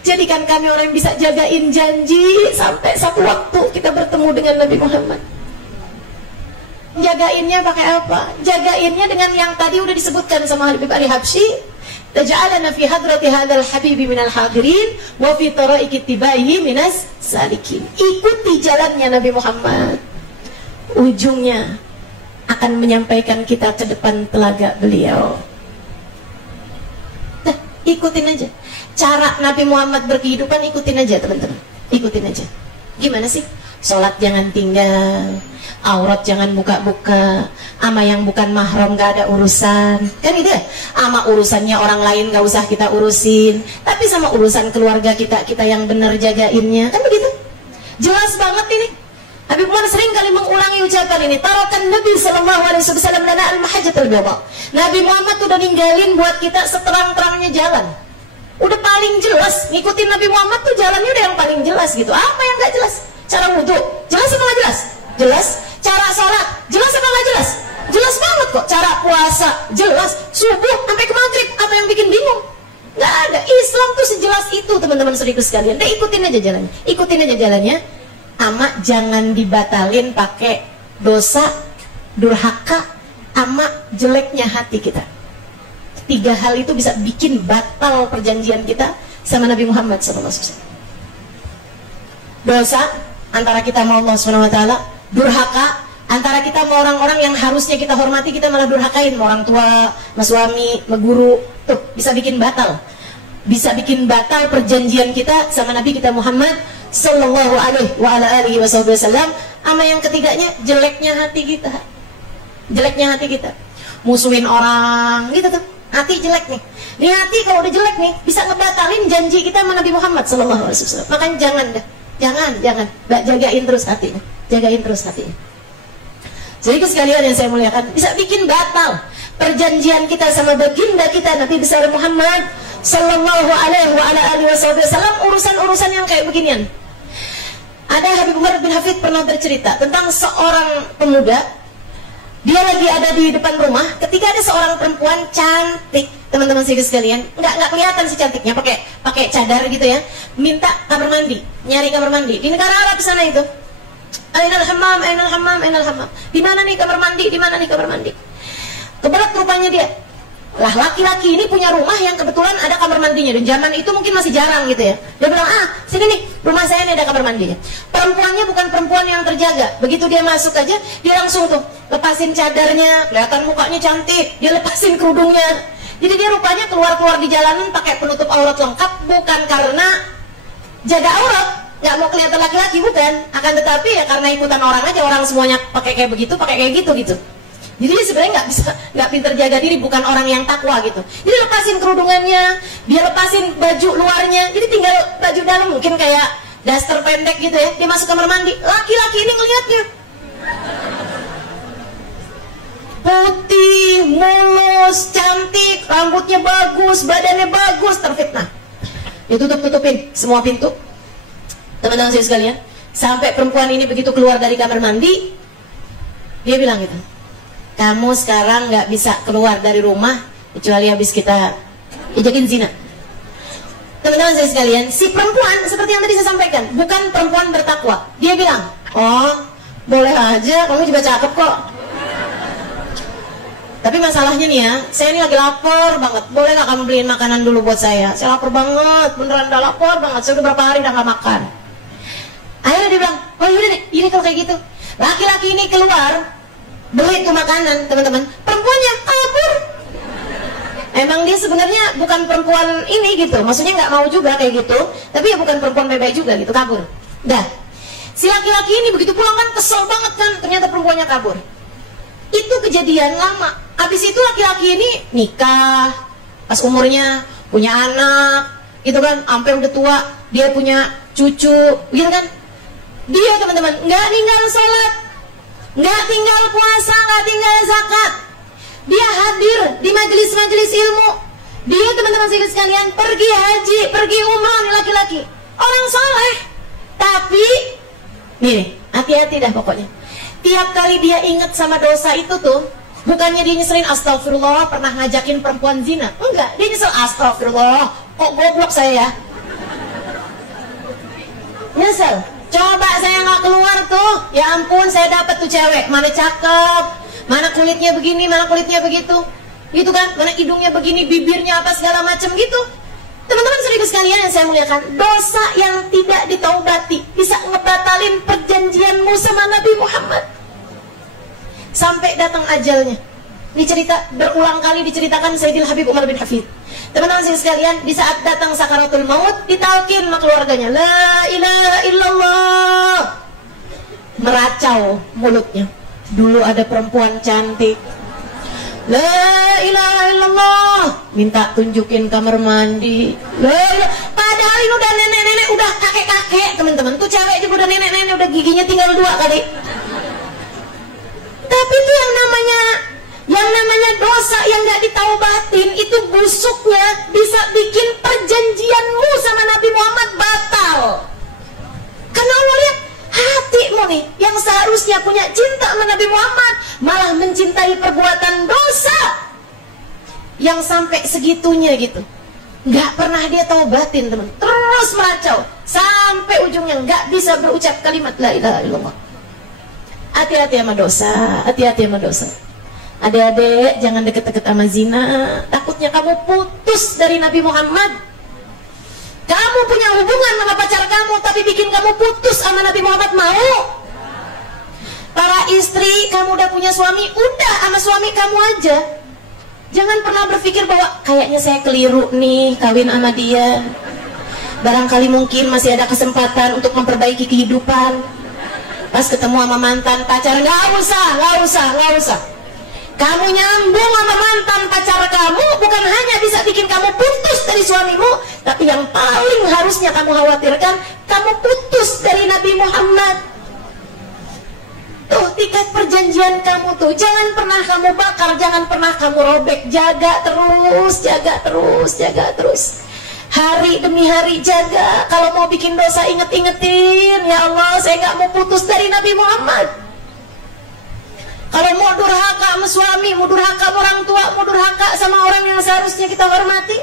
Jadikan kami orang yang bisa jagain janji sampai satu waktu kita bertemu dengan Nabi Muhammad. Jagainnya pakai apa? Jagainnya dengan yang tadi udah disebutkan sama Habib Ali Habsyi, taj'alana fi hadrati hadzal habibi minal hadirin wa fi tara'iqi tibaihi minas salikin. Ikuti jalannya Nabi Muhammad, ujungnya akan menyampaikan kita ke depan telaga beliau. Nah, ikutin aja cara Nabi Muhammad berkehidupan, ikutin aja teman-teman, ikutin aja. Gimana sih? Sholat jangan tinggal, aurat jangan buka-buka, ama yang bukan mahram gak ada urusan, kan gitu ya? Ama urusannya orang lain gak usah kita urusin, tapi sama urusan keluarga kita yang benar jagainnya, kan begitu? Jelas banget ini. Habib Umar sering kali mengulangi ucapan ini, tarokan Nabi sallallahu alaihi wasallam lana al-mahajjatul bayda. Nabi Muhammad udah ninggalin buat kita seterang-terangnya jalan. Udah paling jelas, ngikutin Nabi Muhammad tuh jalannya udah yang paling jelas gitu. Apa yang gak jelas? Cara wudhu, jelas apa gak jelas? Jelas. Cara sholat, jelas apa gak jelas? Jelas banget kok. Cara puasa, jelas. Subuh sampai ke maghrib, apa yang bikin bingung? Gak ada. Islam tuh sejelas itu teman-teman saudaraku sekalian. Udah ikutin aja jalannya. Ikutin aja jalannya. Ama jangan dibatalin pakai dosa, durhaka, ama jeleknya hati kita. 3 hal itu bisa bikin batal perjanjian kita sama Nabi Muhammad SAW. Dosa antara kita sama Allah SWT, durhaka antara kita sama orang-orang yang harusnya kita hormati, kita malah durhakain, sama orang tua, sama suami, sama guru. Tuh bisa bikin batal, bisa bikin batal perjanjian kita sama Nabi kita Muhammad Sallallahu alaihi wasallam. Sama yang ketiganya, jeleknya hati kita, jeleknya hati kita, musuhin orang gitu tuh. Hati jelek nih. Nih hati kalau udah jelek nih bisa ngebatalin janji kita sama Nabi Muhammad sallallahu alaihi wasallam. Makanya jangan dah. Jangan. Jagain terus hatinya. Jagain terus hatinya. Jadi sekalian yang saya muliakan, bisa bikin batal perjanjian kita sama baginda kita Nabi besar Muhammad sallallahu alaihi wasallam, urusan-urusan yang kayak beginian. Ada Habib Umar bin Hafid pernah bercerita tentang seorang pemuda. Dia lagi ada di depan rumah ketika ada seorang perempuan cantik, teman-teman sekalian, nggak kelihatan si cantiknya, pakai cadar gitu ya, minta kamar mandi, nyari kamar mandi. Di negara Arab sana itu, ainal hammam, ainal hammam, ainal hammam. Di mana nih kamar mandi? Di mana nih kamar mandi? Kebelet rupanya dia. Lah laki-laki ini punya rumah yang kebetulan ada kamar mandinya, dan zaman itu mungkin masih jarang gitu ya. Dia bilang, sini nih, rumah saya ini ada kamar mandinya. Perempuannya bukan perempuan yang terjaga. Begitu dia masuk aja, dia langsung tuh lepasin cadarnya, kelihatan mukanya cantik, dia lepasin kerudungnya. Jadi dia rupanya keluar-keluar di jalanan pakai penutup aurat lengkap, bukan karena jaga aurat, nggak mau kelihatan laki-laki, bukan. Akan tetapi ya karena ikutan orang aja, orang semuanya pakai kayak begitu, pakai kayak gitu. Jadi dia sebenarnya nggak pinter jaga diri, bukan orang yang takwa gitu. Jadi lepasin kerudungannya, dia lepasin baju luarnya, jadi tinggal baju dalam mungkin kayak daster pendek gitu ya. Dia masuk kamar mandi, laki-laki ini ngelihatnya putih, mulus, cantik, rambutnya bagus, badannya bagus, terfitnah. Dia tutupin semua pintu, teman-teman saya sekalian. Sampai perempuan ini begitu keluar dari kamar mandi, dia bilang gitu, kamu sekarang nggak bisa keluar dari rumah kecuali habis kita ajakin zina. Teman-teman saya sekalian, si perempuan seperti yang tadi saya sampaikan, bukan perempuan bertakwa. Dia bilang, oh boleh aja, kamu juga cakep kok. Tapi masalahnya nih ya, saya ini lagi lapar banget. Boleh nggak kamu beliin makanan dulu buat saya? Saya lapar banget, beneran udah lapar banget. Saya udah berapa hari udah nggak makan. Akhirnya dia bilang, oh yaudah deh, ini kalau kayak gitu. Laki-laki ini keluar, beli tuh makanan, teman-teman. Perempuannya kabur. Emang dia sebenarnya bukan perempuan ini gitu, maksudnya nggak mau juga kayak gitu. Tapi ya bukan perempuan bebek juga gitu, kabur. Dah, si laki-laki ini begitu pulang kan kesel banget kan, ternyata perempuannya kabur. Itu kejadian lama. Habis itu laki-laki ini nikah, pas umurnya punya anak, gitu kan, sampai udah tua, dia punya cucu, gitu kan. Dia teman-teman nggak tinggal sholat, nggak tinggal puasa, nggak tinggal zakat. Dia hadir di majelis-majelis ilmu. Dia teman-teman sekalian pergi haji, pergi umrah nih laki-laki. Orang soleh. Tapi, nih, hati-hati dah pokoknya. Tiap kali dia ingat sama dosa itu tuh, bukannya dia nyeselin astagfirullah pernah ngajakin perempuan zina. Enggak, dia nyesel astagfirullah, kok goblok saya ya. Nyesel. Coba saya nggak keluar tuh, ya ampun saya dapat tuh cewek, mana cakep, mana kulitnya begini, mana kulitnya begitu, gitu kan, mana hidungnya begini, bibirnya apa segala macam gitu. Teman-teman serius sekalian yang saya muliakan, dosa yang tidak ditaubati bisa ngebatalin perjanjianmu sama Nabi Muhammad sampai datang ajalnya. Ini cerita berulang kali diceritakan Sayyidil Habib Umar bin Hafid. Teman-teman sekalian, di saat datang sakaratul maut, ditalkin sama keluarganya, la ilaha illallah. Meracau mulutnya. Dulu ada perempuan cantik, la ilaha illallah, minta tunjukin kamar mandi. Padahal ini udah nenek-nenek, udah kakek-kakek, teman-teman. Tuh cewek juga udah nenek-nenek, udah giginya tinggal 2 kali. Tapi itu yang namanya dosa yang gak ditaubatin, itu busuknya bisa bikin perjanjianmu sama Nabi Muhammad batal. Karena Allah lihat hatimu nih, yang seharusnya punya cinta sama Nabi Muhammad, malah mencintai perbuatan dosa yang sampai segitunya gitu. Nggak pernah dia taubatin, teman. Terus meracau sampai ujungnya nggak bisa berucap kalimat la ilaha illallah. Hati-hati sama dosa, hati-hati sama dosa. Adik-adik jangan deket-deket sama zina, takutnya kamu putus dari Nabi Muhammad. Kamu punya hubungan sama pacar kamu, tapi bikin kamu putus sama Nabi Muhammad, mau? Para istri, kamu udah punya suami, udah sama suami kamu aja. Jangan pernah berpikir bahwa kayaknya saya keliru nih kawin sama dia. Barangkali mungkin masih ada kesempatan untuk memperbaiki kehidupan. Pas ketemu sama mantan pacar, nggak usah. Kamu nyambung sama mantan pacar kamu, bukan hanya bisa bikin kamu putus dari suamimu, tapi yang paling harusnya kamu khawatirkan, kamu putus dari Nabi Muhammad. Tuh tiket perjanjian kamu tuh, jangan pernah kamu bakar, jangan pernah kamu robek. Jaga terus. Hari demi hari jaga. Kalau mau bikin dosa inget-ingetin, ya Allah saya nggak mau putus dari Nabi Muhammad. Kalau mau durhaka sama suami, mau durhaka sama orang tua, mau durhaka sama orang yang seharusnya kita hormati,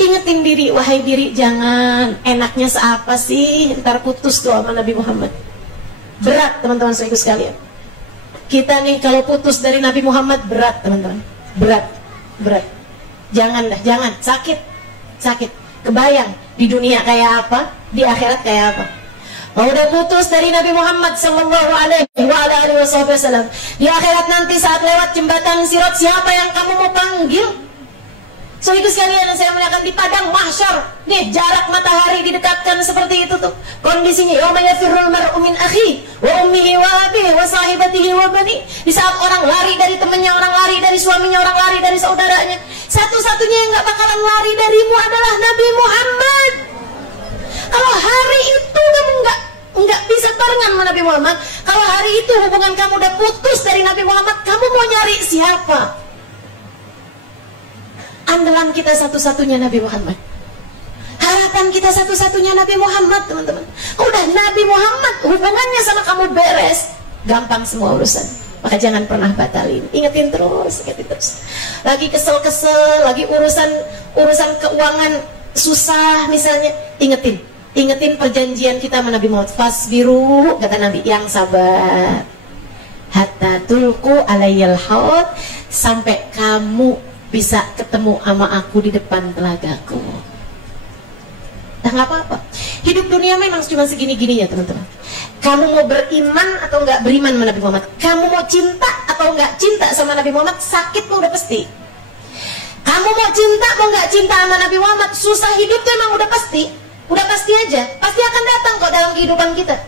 Ingetin diri, wahai diri, jangan enaknya seapa sih ntar putus tuh sama Nabi Muhammad. Berat teman-teman sekalian. Kita nih kalau putus dari Nabi Muhammad berat teman-teman. Berat. Jangan dah, jangan. Sakit. Kebayang di dunia kayak apa, di akhirat kayak apa. Mau udah putus dari Nabi Muhammad sallallahu alaihi wasallam, di akhirat nanti saat lewat jembatan Sirat, siapa yang kamu mau panggil? So itu sekalian yang saya muliakan, di padang mahsyar nih, jarak matahari didekatkan seperti itu tuh kondisinya. Yauma yafirrul mar'u min akhi wa ummihi wa abihi wa sahibatihi wa bani. Di saat orang lari dari temannya, orang lari dari suaminya, orang lari dari saudaranya, satu-satunya yang gak bakalan lari darimu adalah Nabi Muhammad. Kalau hari itu kamu nggak bisa barengan sama Nabi Muhammad, kalau hari itu hubungan kamu udah putus dari Nabi Muhammad, kamu mau nyari siapa? Andalan kita satu-satunya Nabi Muhammad. Harapan kita satu-satunya Nabi Muhammad, teman-teman. Udah Nabi Muhammad, hubungannya sama kamu beres, gampang semua urusan. Maka jangan pernah batalin. Ingetin terus. Lagi kesel-kesel, lagi urusan keuangan susah misalnya, Ingetin perjanjian kita sama Nabi Muhammad. Fasbiru, kata Nabi, yang sabar. Hatta tulku alayyal haud, sampai kamu bisa ketemu sama aku di depan telagaku. Nah, nggak apa-apa. Hidup dunia memang cuma segini-gini ya teman-teman. Kamu mau beriman atau nggak beriman sama Nabi Muhammad, kamu mau cinta atau nggak cinta sama Nabi Muhammad, sakit tuh udah pasti. Kamu mau cinta mau nggak cinta sama Nabi Muhammad, susah hidup tuh emang udah pasti. Udah pasti aja, pasti akan datang kok dalam kehidupan kita.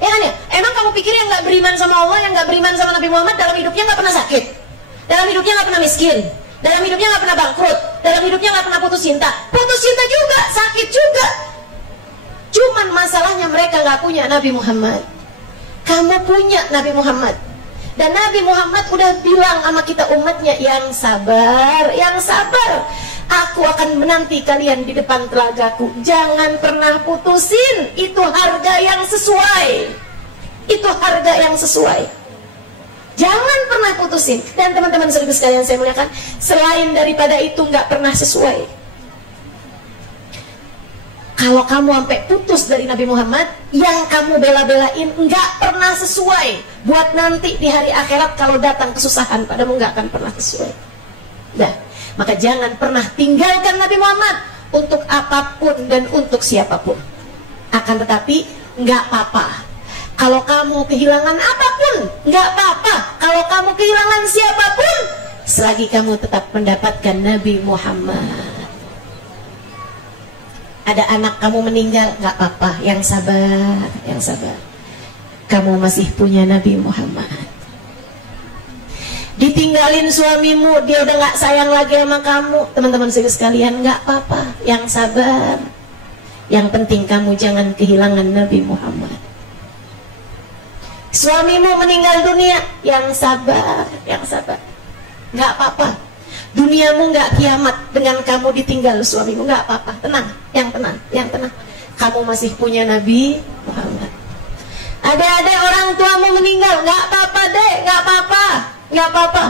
Ya kan ya? Emang kamu pikir yang nggak beriman sama Allah, yang nggak beriman sama Nabi Muhammad, dalam hidupnya nggak pernah sakit, dalam hidupnya nggak pernah miskin, dalam hidupnya nggak pernah bangkrut, dalam hidupnya nggak pernah putus cinta juga, sakit juga. Cuman masalahnya mereka nggak punya Nabi Muhammad. Kamu punya Nabi Muhammad. Dan Nabi Muhammad udah bilang sama kita umatnya, yang sabar. Aku akan menanti kalian di depan telagaku. Jangan pernah putusin. Itu harga yang sesuai. Jangan pernah putusin. Dan teman-teman sekalian saya muliakan, selain daripada itu nggak pernah sesuai. Kalau kamu sampai putus dari Nabi Muhammad, yang kamu bela-belain nggak pernah sesuai. Buat nanti di hari akhirat kalau datang kesusahan padamu, nggak akan pernah sesuai. Dah, maka jangan pernah tinggalkan Nabi Muhammad untuk apapun dan untuk siapapun. Akan tetapi nggak apa-apa kalau kamu kehilangan apapun, nggak apa-apa kalau kamu kehilangan siapapun, selagi kamu tetap mendapatkan Nabi Muhammad. Ada anak kamu meninggal, nggak apa-apa, yang sabar. Kamu masih punya Nabi Muhammad. Ditinggalin suamimu, dia udah nggak sayang lagi sama kamu, teman-teman sekalian, nggak apa-apa, yang sabar. Yang penting kamu jangan kehilangan Nabi Muhammad. Suamimu meninggal dunia, yang sabar. Nggak apa-apa. Duniamu nggak kiamat dengan kamu ditinggal suamimu, nggak apa-apa, tenang. Kamu masih punya Nabi Muhammad. Adik-adik, orang tuamu meninggal, nggak apa-apa dek, nggak apa-apa.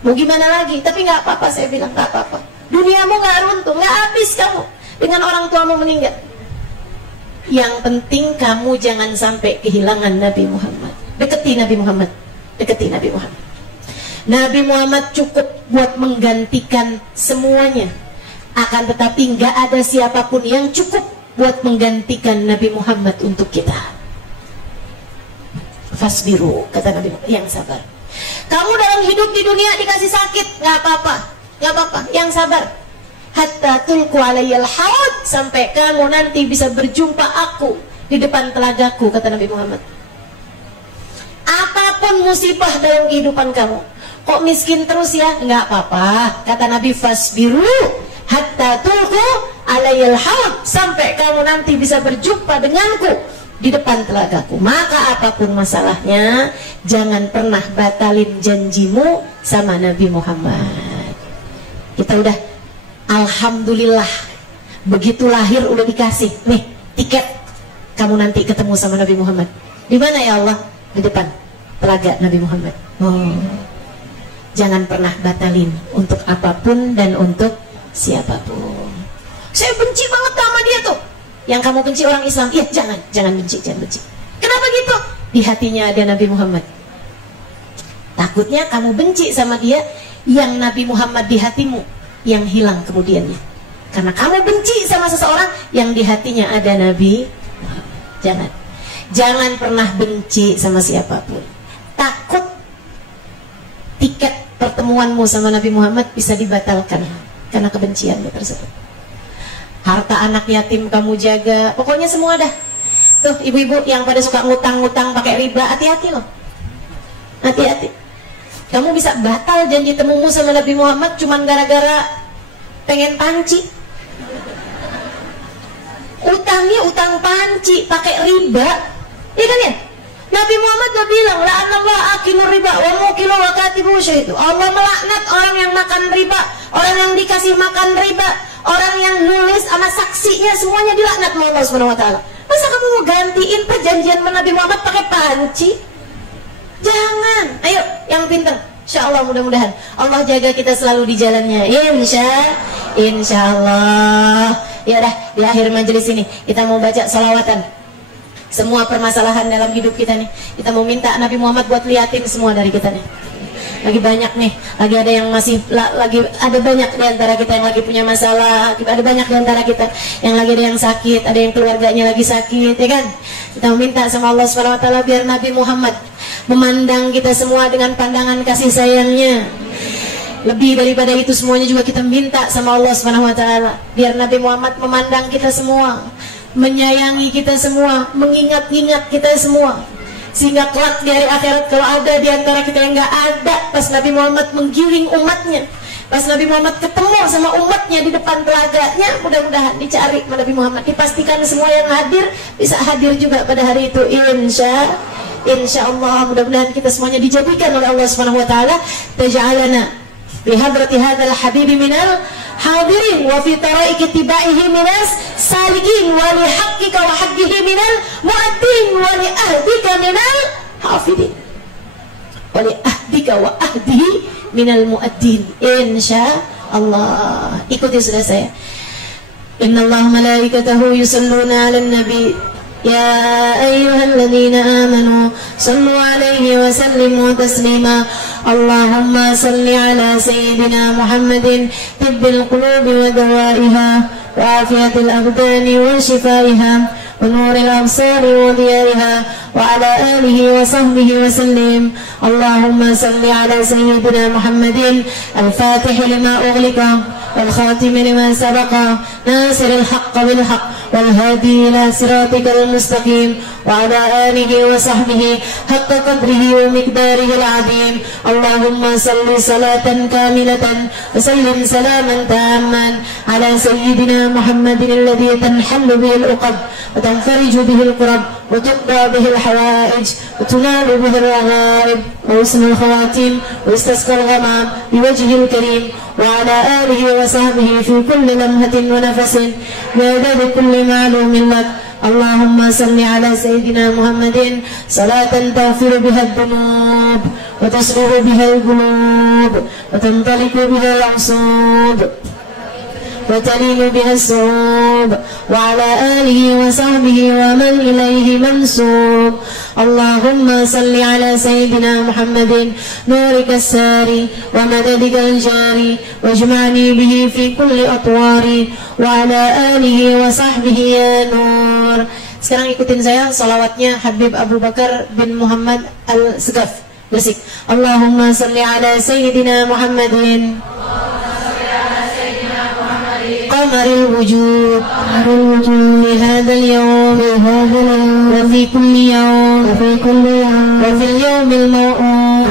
Mau gimana lagi? Tapi nggak apa-apa, saya bilang nggak apa-apa. Duniamu nggak runtuh, nggak habis kamu dengan orang tuamu meninggal. Yang penting kamu jangan sampai kehilangan Nabi Muhammad. Deketi Nabi Muhammad. Nabi Muhammad cukup buat menggantikan semuanya. Akan tetapi nggak ada siapapun yang cukup buat menggantikan Nabi Muhammad untuk kita. Fasbiru, kata Nabi Muhammad, yang sabar. Kamu dalam hidup di dunia dikasih sakit, nggak apa-apa, yang sabar. Hatta tulku alayyal haud, sampai kamu nanti bisa berjumpa aku di depan telagaku, kata Nabi Muhammad. Apapun musibah dalam kehidupan kamu, kok miskin terus ya? Nggak apa-apa, kata Nabi, fasbiru hatta tulku alayyal haud, sampai kamu nanti bisa berjumpa denganku di depan telagaku. Maka apapun masalahnya, jangan pernah batalin janjimu sama Nabi Muhammad. Kita udah, alhamdulillah, begitu lahir udah dikasih nih tiket, kamu nanti ketemu sama Nabi Muhammad. Di mana ya Allah? Di depan telaga Nabi Muhammad. Jangan pernah batalin untuk apapun dan untuk siapapun. Saya benci banget sama dia tuh. Yang kamu benci orang Islam. Iya, jangan benci. Kenapa gitu? Di hatinya ada Nabi Muhammad. Takutnya kamu benci sama dia, yang Nabi Muhammad di hatimu yang hilang kemudiannya. Karena kamu benci sama seseorang yang di hatinya ada Nabi. Jangan pernah benci sama siapapun. Takut tiket pertemuanmu sama Nabi Muhammad bisa dibatalkan karena kebencianmu tersebut. Harta anak yatim kamu jaga, pokoknya semua dah. Tuh ibu-ibu yang pada suka ngutang-ngutang pakai riba, hati-hati loh. Hati-hati. Kamu bisa batal janji temumu sama Nabi Muhammad cuman gara-gara pengen panci. Utangnya utang panci, pakai riba. Iya kan ya? Nabi Muhammad udah bilang, la'anallahu akilur riba wa mukilu wa katibu syaitu. Allah melaknat orang yang makan riba, orang yang dikasih makan riba, orang yang nulis sama saksinya, semuanya dilaknat oleh Allah Subhanahu wa taala. Masa kamu mau gantiin perjanjian sama Nabi Muhammad pakai panci? Jangan. Ayo yang pintar. Insya Allah, mudah-mudahan Allah jaga kita selalu di jalannya. Insya Allah. Ya udah, di akhir majelis ini kita mau baca salawatan. Semua permasalahan dalam hidup kita nih, kita mau minta Nabi Muhammad buat liatin semua dari kita nih. Lagi banyak nih, lagi ada yang masih, lagi ada banyak di antara kita yang lagi punya masalah, ada banyak di antara kita yang lagi ada yang sakit, ada yang keluarganya lagi sakit, ya kan? Kita mau minta sama Allah Subhanahu wa taala biar Nabi Muhammad memandang kita semua dengan pandangan kasih sayangnya. Lebih daripada itu semuanya juga kita minta sama Allah Subhanahu wa taala biar Nabi Muhammad memandang kita semua, menyayangi kita semua, mengingat-ingat kita semua, sehingga kelak di hari akhirat kalau ada di antara kita yang nggak ada pas Nabi Muhammad menggiring umatnya, pas Nabi Muhammad ketemu sama umatnya di depan telaganya, mudah-mudahan dicari Nabi Muhammad, dipastikan semua yang hadir bisa hadir juga pada hari itu. Insya Allah, mudah-mudahan kita semuanya dijadikan oleh Allah Subhanahu wa taala taj'alana bi hadrati hadzal habibi minal hadirin wa fi tara'iq ittibaihi minas salikin wa li haqqika wa haqqihi minal mu'addin wa li ahdika minal hafidin wa li ahdika wa ahdihi minal mu'addin. Insya Allah. Ikuti sudah saya. Innallaha malaikatahu yusalluna 'alan nabi يا أيها الذين آمنوا صلوا عليه وسلموا تسليما اللهم صل على سيدنا محمد طب القلوب ودوائها وعافية الأبدان وشفائها ونور الأبصار وضيائها وعلى آله وصحبه وسلم اللهم صل على سيدنا محمد الفاتح لما أغلق والخاتم لما سبق ناصر الحق بالحق والهادي إلى صراطك المستقيم وعلى آله وصحبه حق قدره ومقداره العظيم اللهم صل صلاة كاملة وسلم سلاما تاما على سيدنا محمد الذي تنحل به العقد وتنفرج به الكرب وتقضى به الحوائج وتنال به الرغائب وحسن الخواتيم ويستسقى الغمام بوجهه الكريم وعلى آله وصحبه في كل لمحة ونفس بعدد كل معلوم لك اللهم صل على سيدنا محمد صلاة تغفر بها الذنوب وتصرف بها القلوب وتنطلق بها العصوب وتلين بها الصعوب وعلى آله وصحبه ومن إليه منسوب اللهم صل على سيدنا محمد نورك الساري ومددك الجاري واجمعني به في كل أطواري وعلى آله وصحبه يا نور. Sekarang ikutin saya salawatnya Habib Abu Bakar bin Muhammad Al-Segaf Gresik. Allahumma salli ala Sayyidina Muhammadin قمر الوجود في هذا اليوم وفي كل يوم وفي اليوم الموعود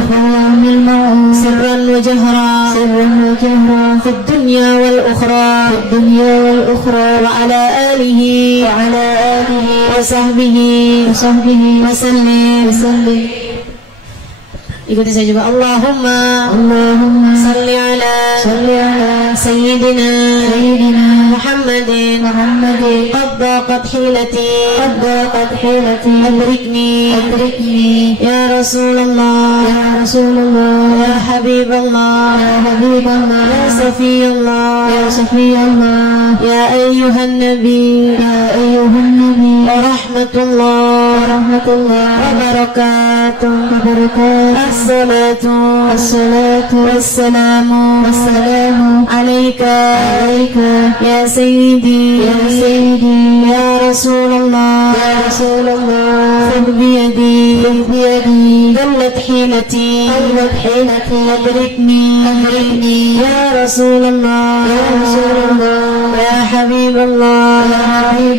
سرا وجهرا في الدنيا والأخرى وعلى آله وصحبه وسلم. Ikuti saya juga. Allahumma salli ala sayyidina Muhammadin qad daqat hilati adrikni ya Rasulullah ya Habiballah ya Safiyallah ya ayyuhan nabi wa rahmatullah wa barakatuh. Assalatu wassalamu alaika ya sayyidi ya Rasulullah khudh biyadi dallat hilati adrikni ya Rasulullah ya Habiballah ya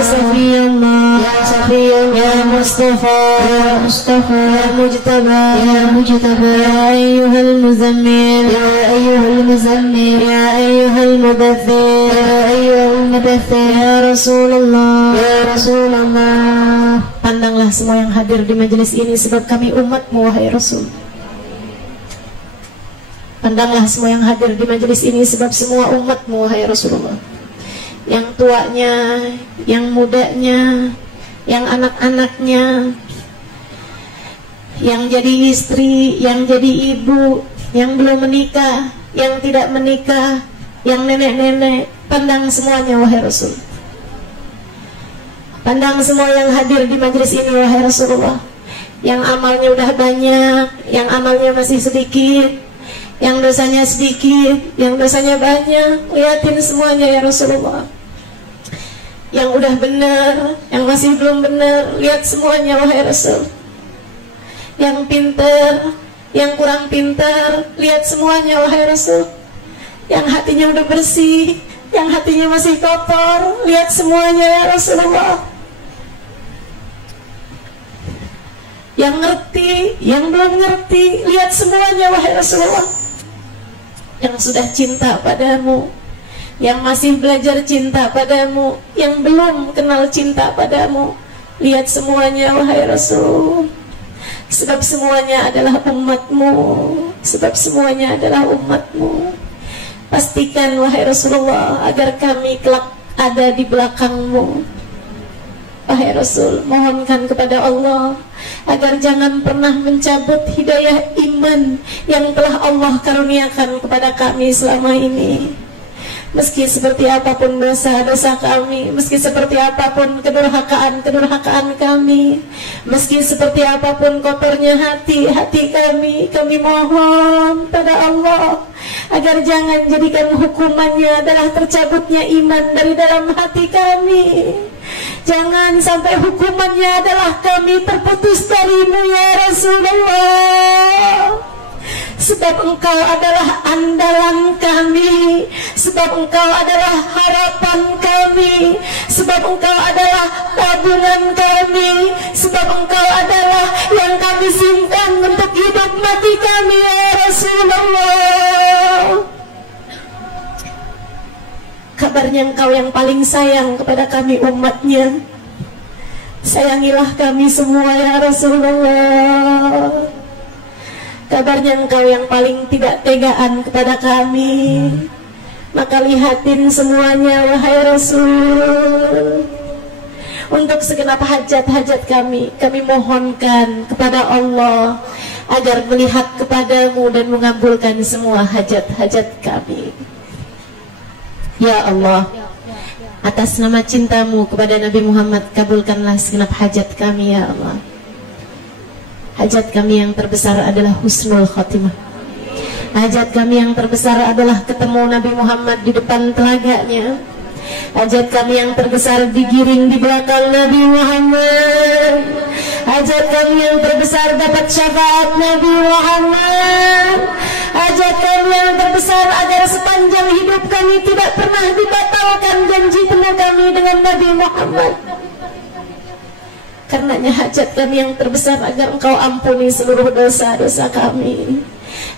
Safiyallah ya Mustafa ya Mujtaba يا أيها المزمل يا أيها المدثر يا رسول الله Pandanglah semua yang hadir di majelis ini sebab kami umatmu wahai Rasul. Pandanglah semua yang hadir di majelis ini sebab semua umatmu wahai Rasulullah. Yang tuanya, yang mudanya, yang anak-anaknya, yang jadi istri, yang jadi ibu, yang belum menikah, yang tidak menikah, yang nenek-nenek, pandang semuanya wahai Rasul. Pandang semua yang hadir di majelis ini wahai Rasulullah. Yang amalnya udah banyak, yang amalnya masih sedikit, yang dosanya sedikit, yang dosanya banyak, lihatin semuanya ya Rasulullah. Yang udah benar, yang masih belum benar, lihat semuanya wahai Rasul. Yang pintar, yang kurang pintar, lihat semuanya wahai Rasul. Yang hatinya udah bersih, yang hatinya masih kotor, lihat semuanya ya Rasulullah. Yang ngerti, yang belum ngerti, lihat semuanya wahai Rasulullah. Yang sudah cinta padamu, yang masih belajar cinta padamu, yang belum kenal cinta padamu, lihat semuanya wahai Rasul. Sebab semuanya adalah umatmu, sebab semuanya adalah umatmu. Pastikan wahai Rasulullah agar kami kelak ada di belakangmu. Wahai Rasul, mohonkan kepada Allah agar jangan pernah mencabut hidayah iman yang telah Allah karuniakan kepada kami selama ini. Meski seperti apapun dosa-dosa kami, meski seperti apapun kedurhakaan kami, meski seperti apapun kotornya hati kami mohon pada Allah agar jangan jadikan hukumannya adalah tercabutnya iman dari dalam hati kami. Jangan sampai hukumannya adalah kami terputus darimu ya Rasulullah. Sebab engkau adalah andalan kami, sebab engkau adalah harapan kami, sebab engkau adalah tabungan kami, sebab engkau adalah yang kami simpan untuk hidup mati kami ya Rasulullah. Kabarnya engkau yang paling sayang kepada kami umatnya. Sayangilah kami semua ya Rasulullah. Kabarnya engkau yang paling tidak tegaan kepada kami. Maka lihatin semuanya wahai Rasul. Untuk segenap hajat-hajat kami mohonkan kepada Allah agar melihat kepadamu dan mengabulkan semua hajat-hajat kami. Ya Allah, atas nama cintamu kepada Nabi Muhammad, kabulkanlah segenap hajat kami ya Allah. Hajat kami yang terbesar adalah husnul khotimah. Hajat kami yang terbesar adalah ketemu Nabi Muhammad di depan telaganya. Hajat kami yang terbesar digiring di belakang Nabi Muhammad. Hajat kami yang terbesar dapat syafaat Nabi Muhammad. Hajat kami yang terbesar agar sepanjang hidup kami tidak pernah dibatalkan janji temu kami dengan Nabi Muhammad. Karenanya hajat kami yang terbesar agar engkau ampuni seluruh dosa-dosa kami.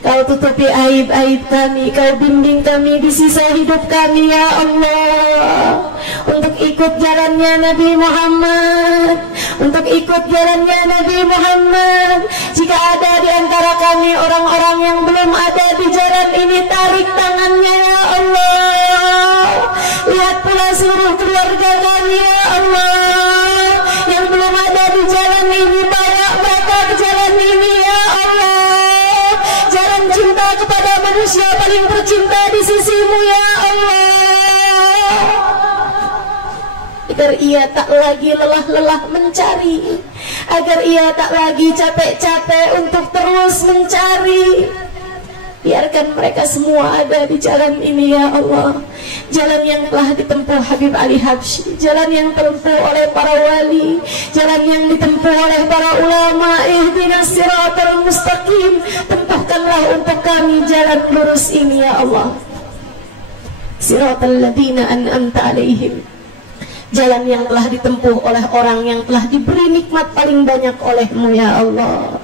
Kau tutupi aib-aib kami, kau bimbing kami di sisa hidup kami ya Allah, untuk ikut jalannya Nabi Muhammad, untuk ikut jalannya Nabi Muhammad. Jika ada di antara kami orang-orang yang belum ada di jalan ini, tarik tangannya ya Allah. Lihat pula seluruh keluarga kami ya Allah yang belum ada di jalan ini, bawa mereka ke jalan ini ya Allah. Jalan cinta kepada manusia paling tercinta di sisimu ya Allah, agar ia tak lagi lelah-lelah mencari, agar ia tak lagi capek-capek untuk terus mencari. Biarkan mereka semua ada di jalan ini ya Allah, jalan yang telah ditempuh Habib Ali Habsyi, jalan yang ditempuh oleh para wali, jalan yang ditempuh oleh para ulama. Ihdinas siratal mustaqim, tempuhkanlah untuk kami jalan lurus ini ya Allah. Siratal ladzina an'amta alaihim, jalan yang telah ditempuh oleh orang yang telah diberi nikmat paling banyak olehmu ya Allah.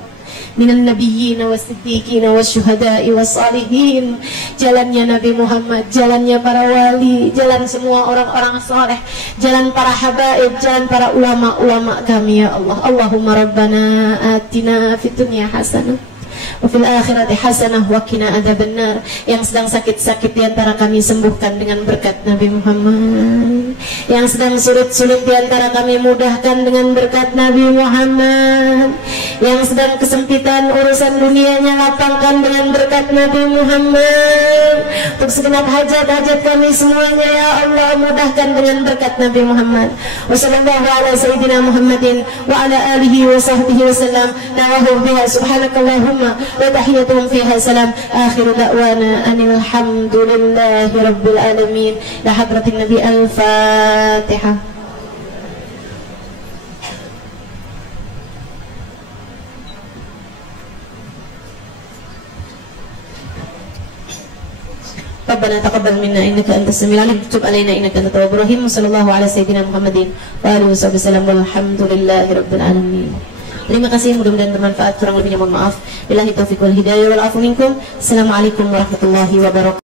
Minan nabiyyin was-siddiqin wasyuhada'i was-salihin, jalannya Nabi Muhammad, jalannya para wali, jalan semua orang-orang saleh, jalan para habaib, jalan para ulama-ulama kami ya Allah. Allahumma rabbana atina fid dunya hasanah wa fil akhirati hasanah wa qina adzabannar. Yang sedang sakit-sakit di antara kami sembuhkan dengan berkat Nabi Muhammad. Yang sedang sulit-sulit di antara kami mudahkan dengan berkat Nabi Muhammad. Yang sedang kesempitan urusan dunianya lapangkan dengan berkat Nabi Muhammad. Untuk segenap hajat-hajat kami semuanya ya Allah mudahkan dengan berkat Nabi Muhammad. Wa sallallahu ala sayyidina Muhammadin wa ala alihi wa sahbihi wa sallam. Nawahu biha subhanakallahumma wa tahiyyatuhum fiha salam. Akhiru da'wana anil hamdulillahi rabbil alamin. La hadratin Nabi al-Fatihah. Rabbana taqabbal minna innaka antas samiul alim, tub alaina innaka antat tawwabur rahim. Sallallahu ala sayyidina Muhammadin wa alihi wasallam. Walhamdulillahi rabbil alamin. Terima kasih, mudah-mudahan bermanfaat. Kurang lebihnya mohon maaf. Billahi taufiq wal hidayah wal afu minkum. Assalamualaikum warahmatullahi wabarakatuh.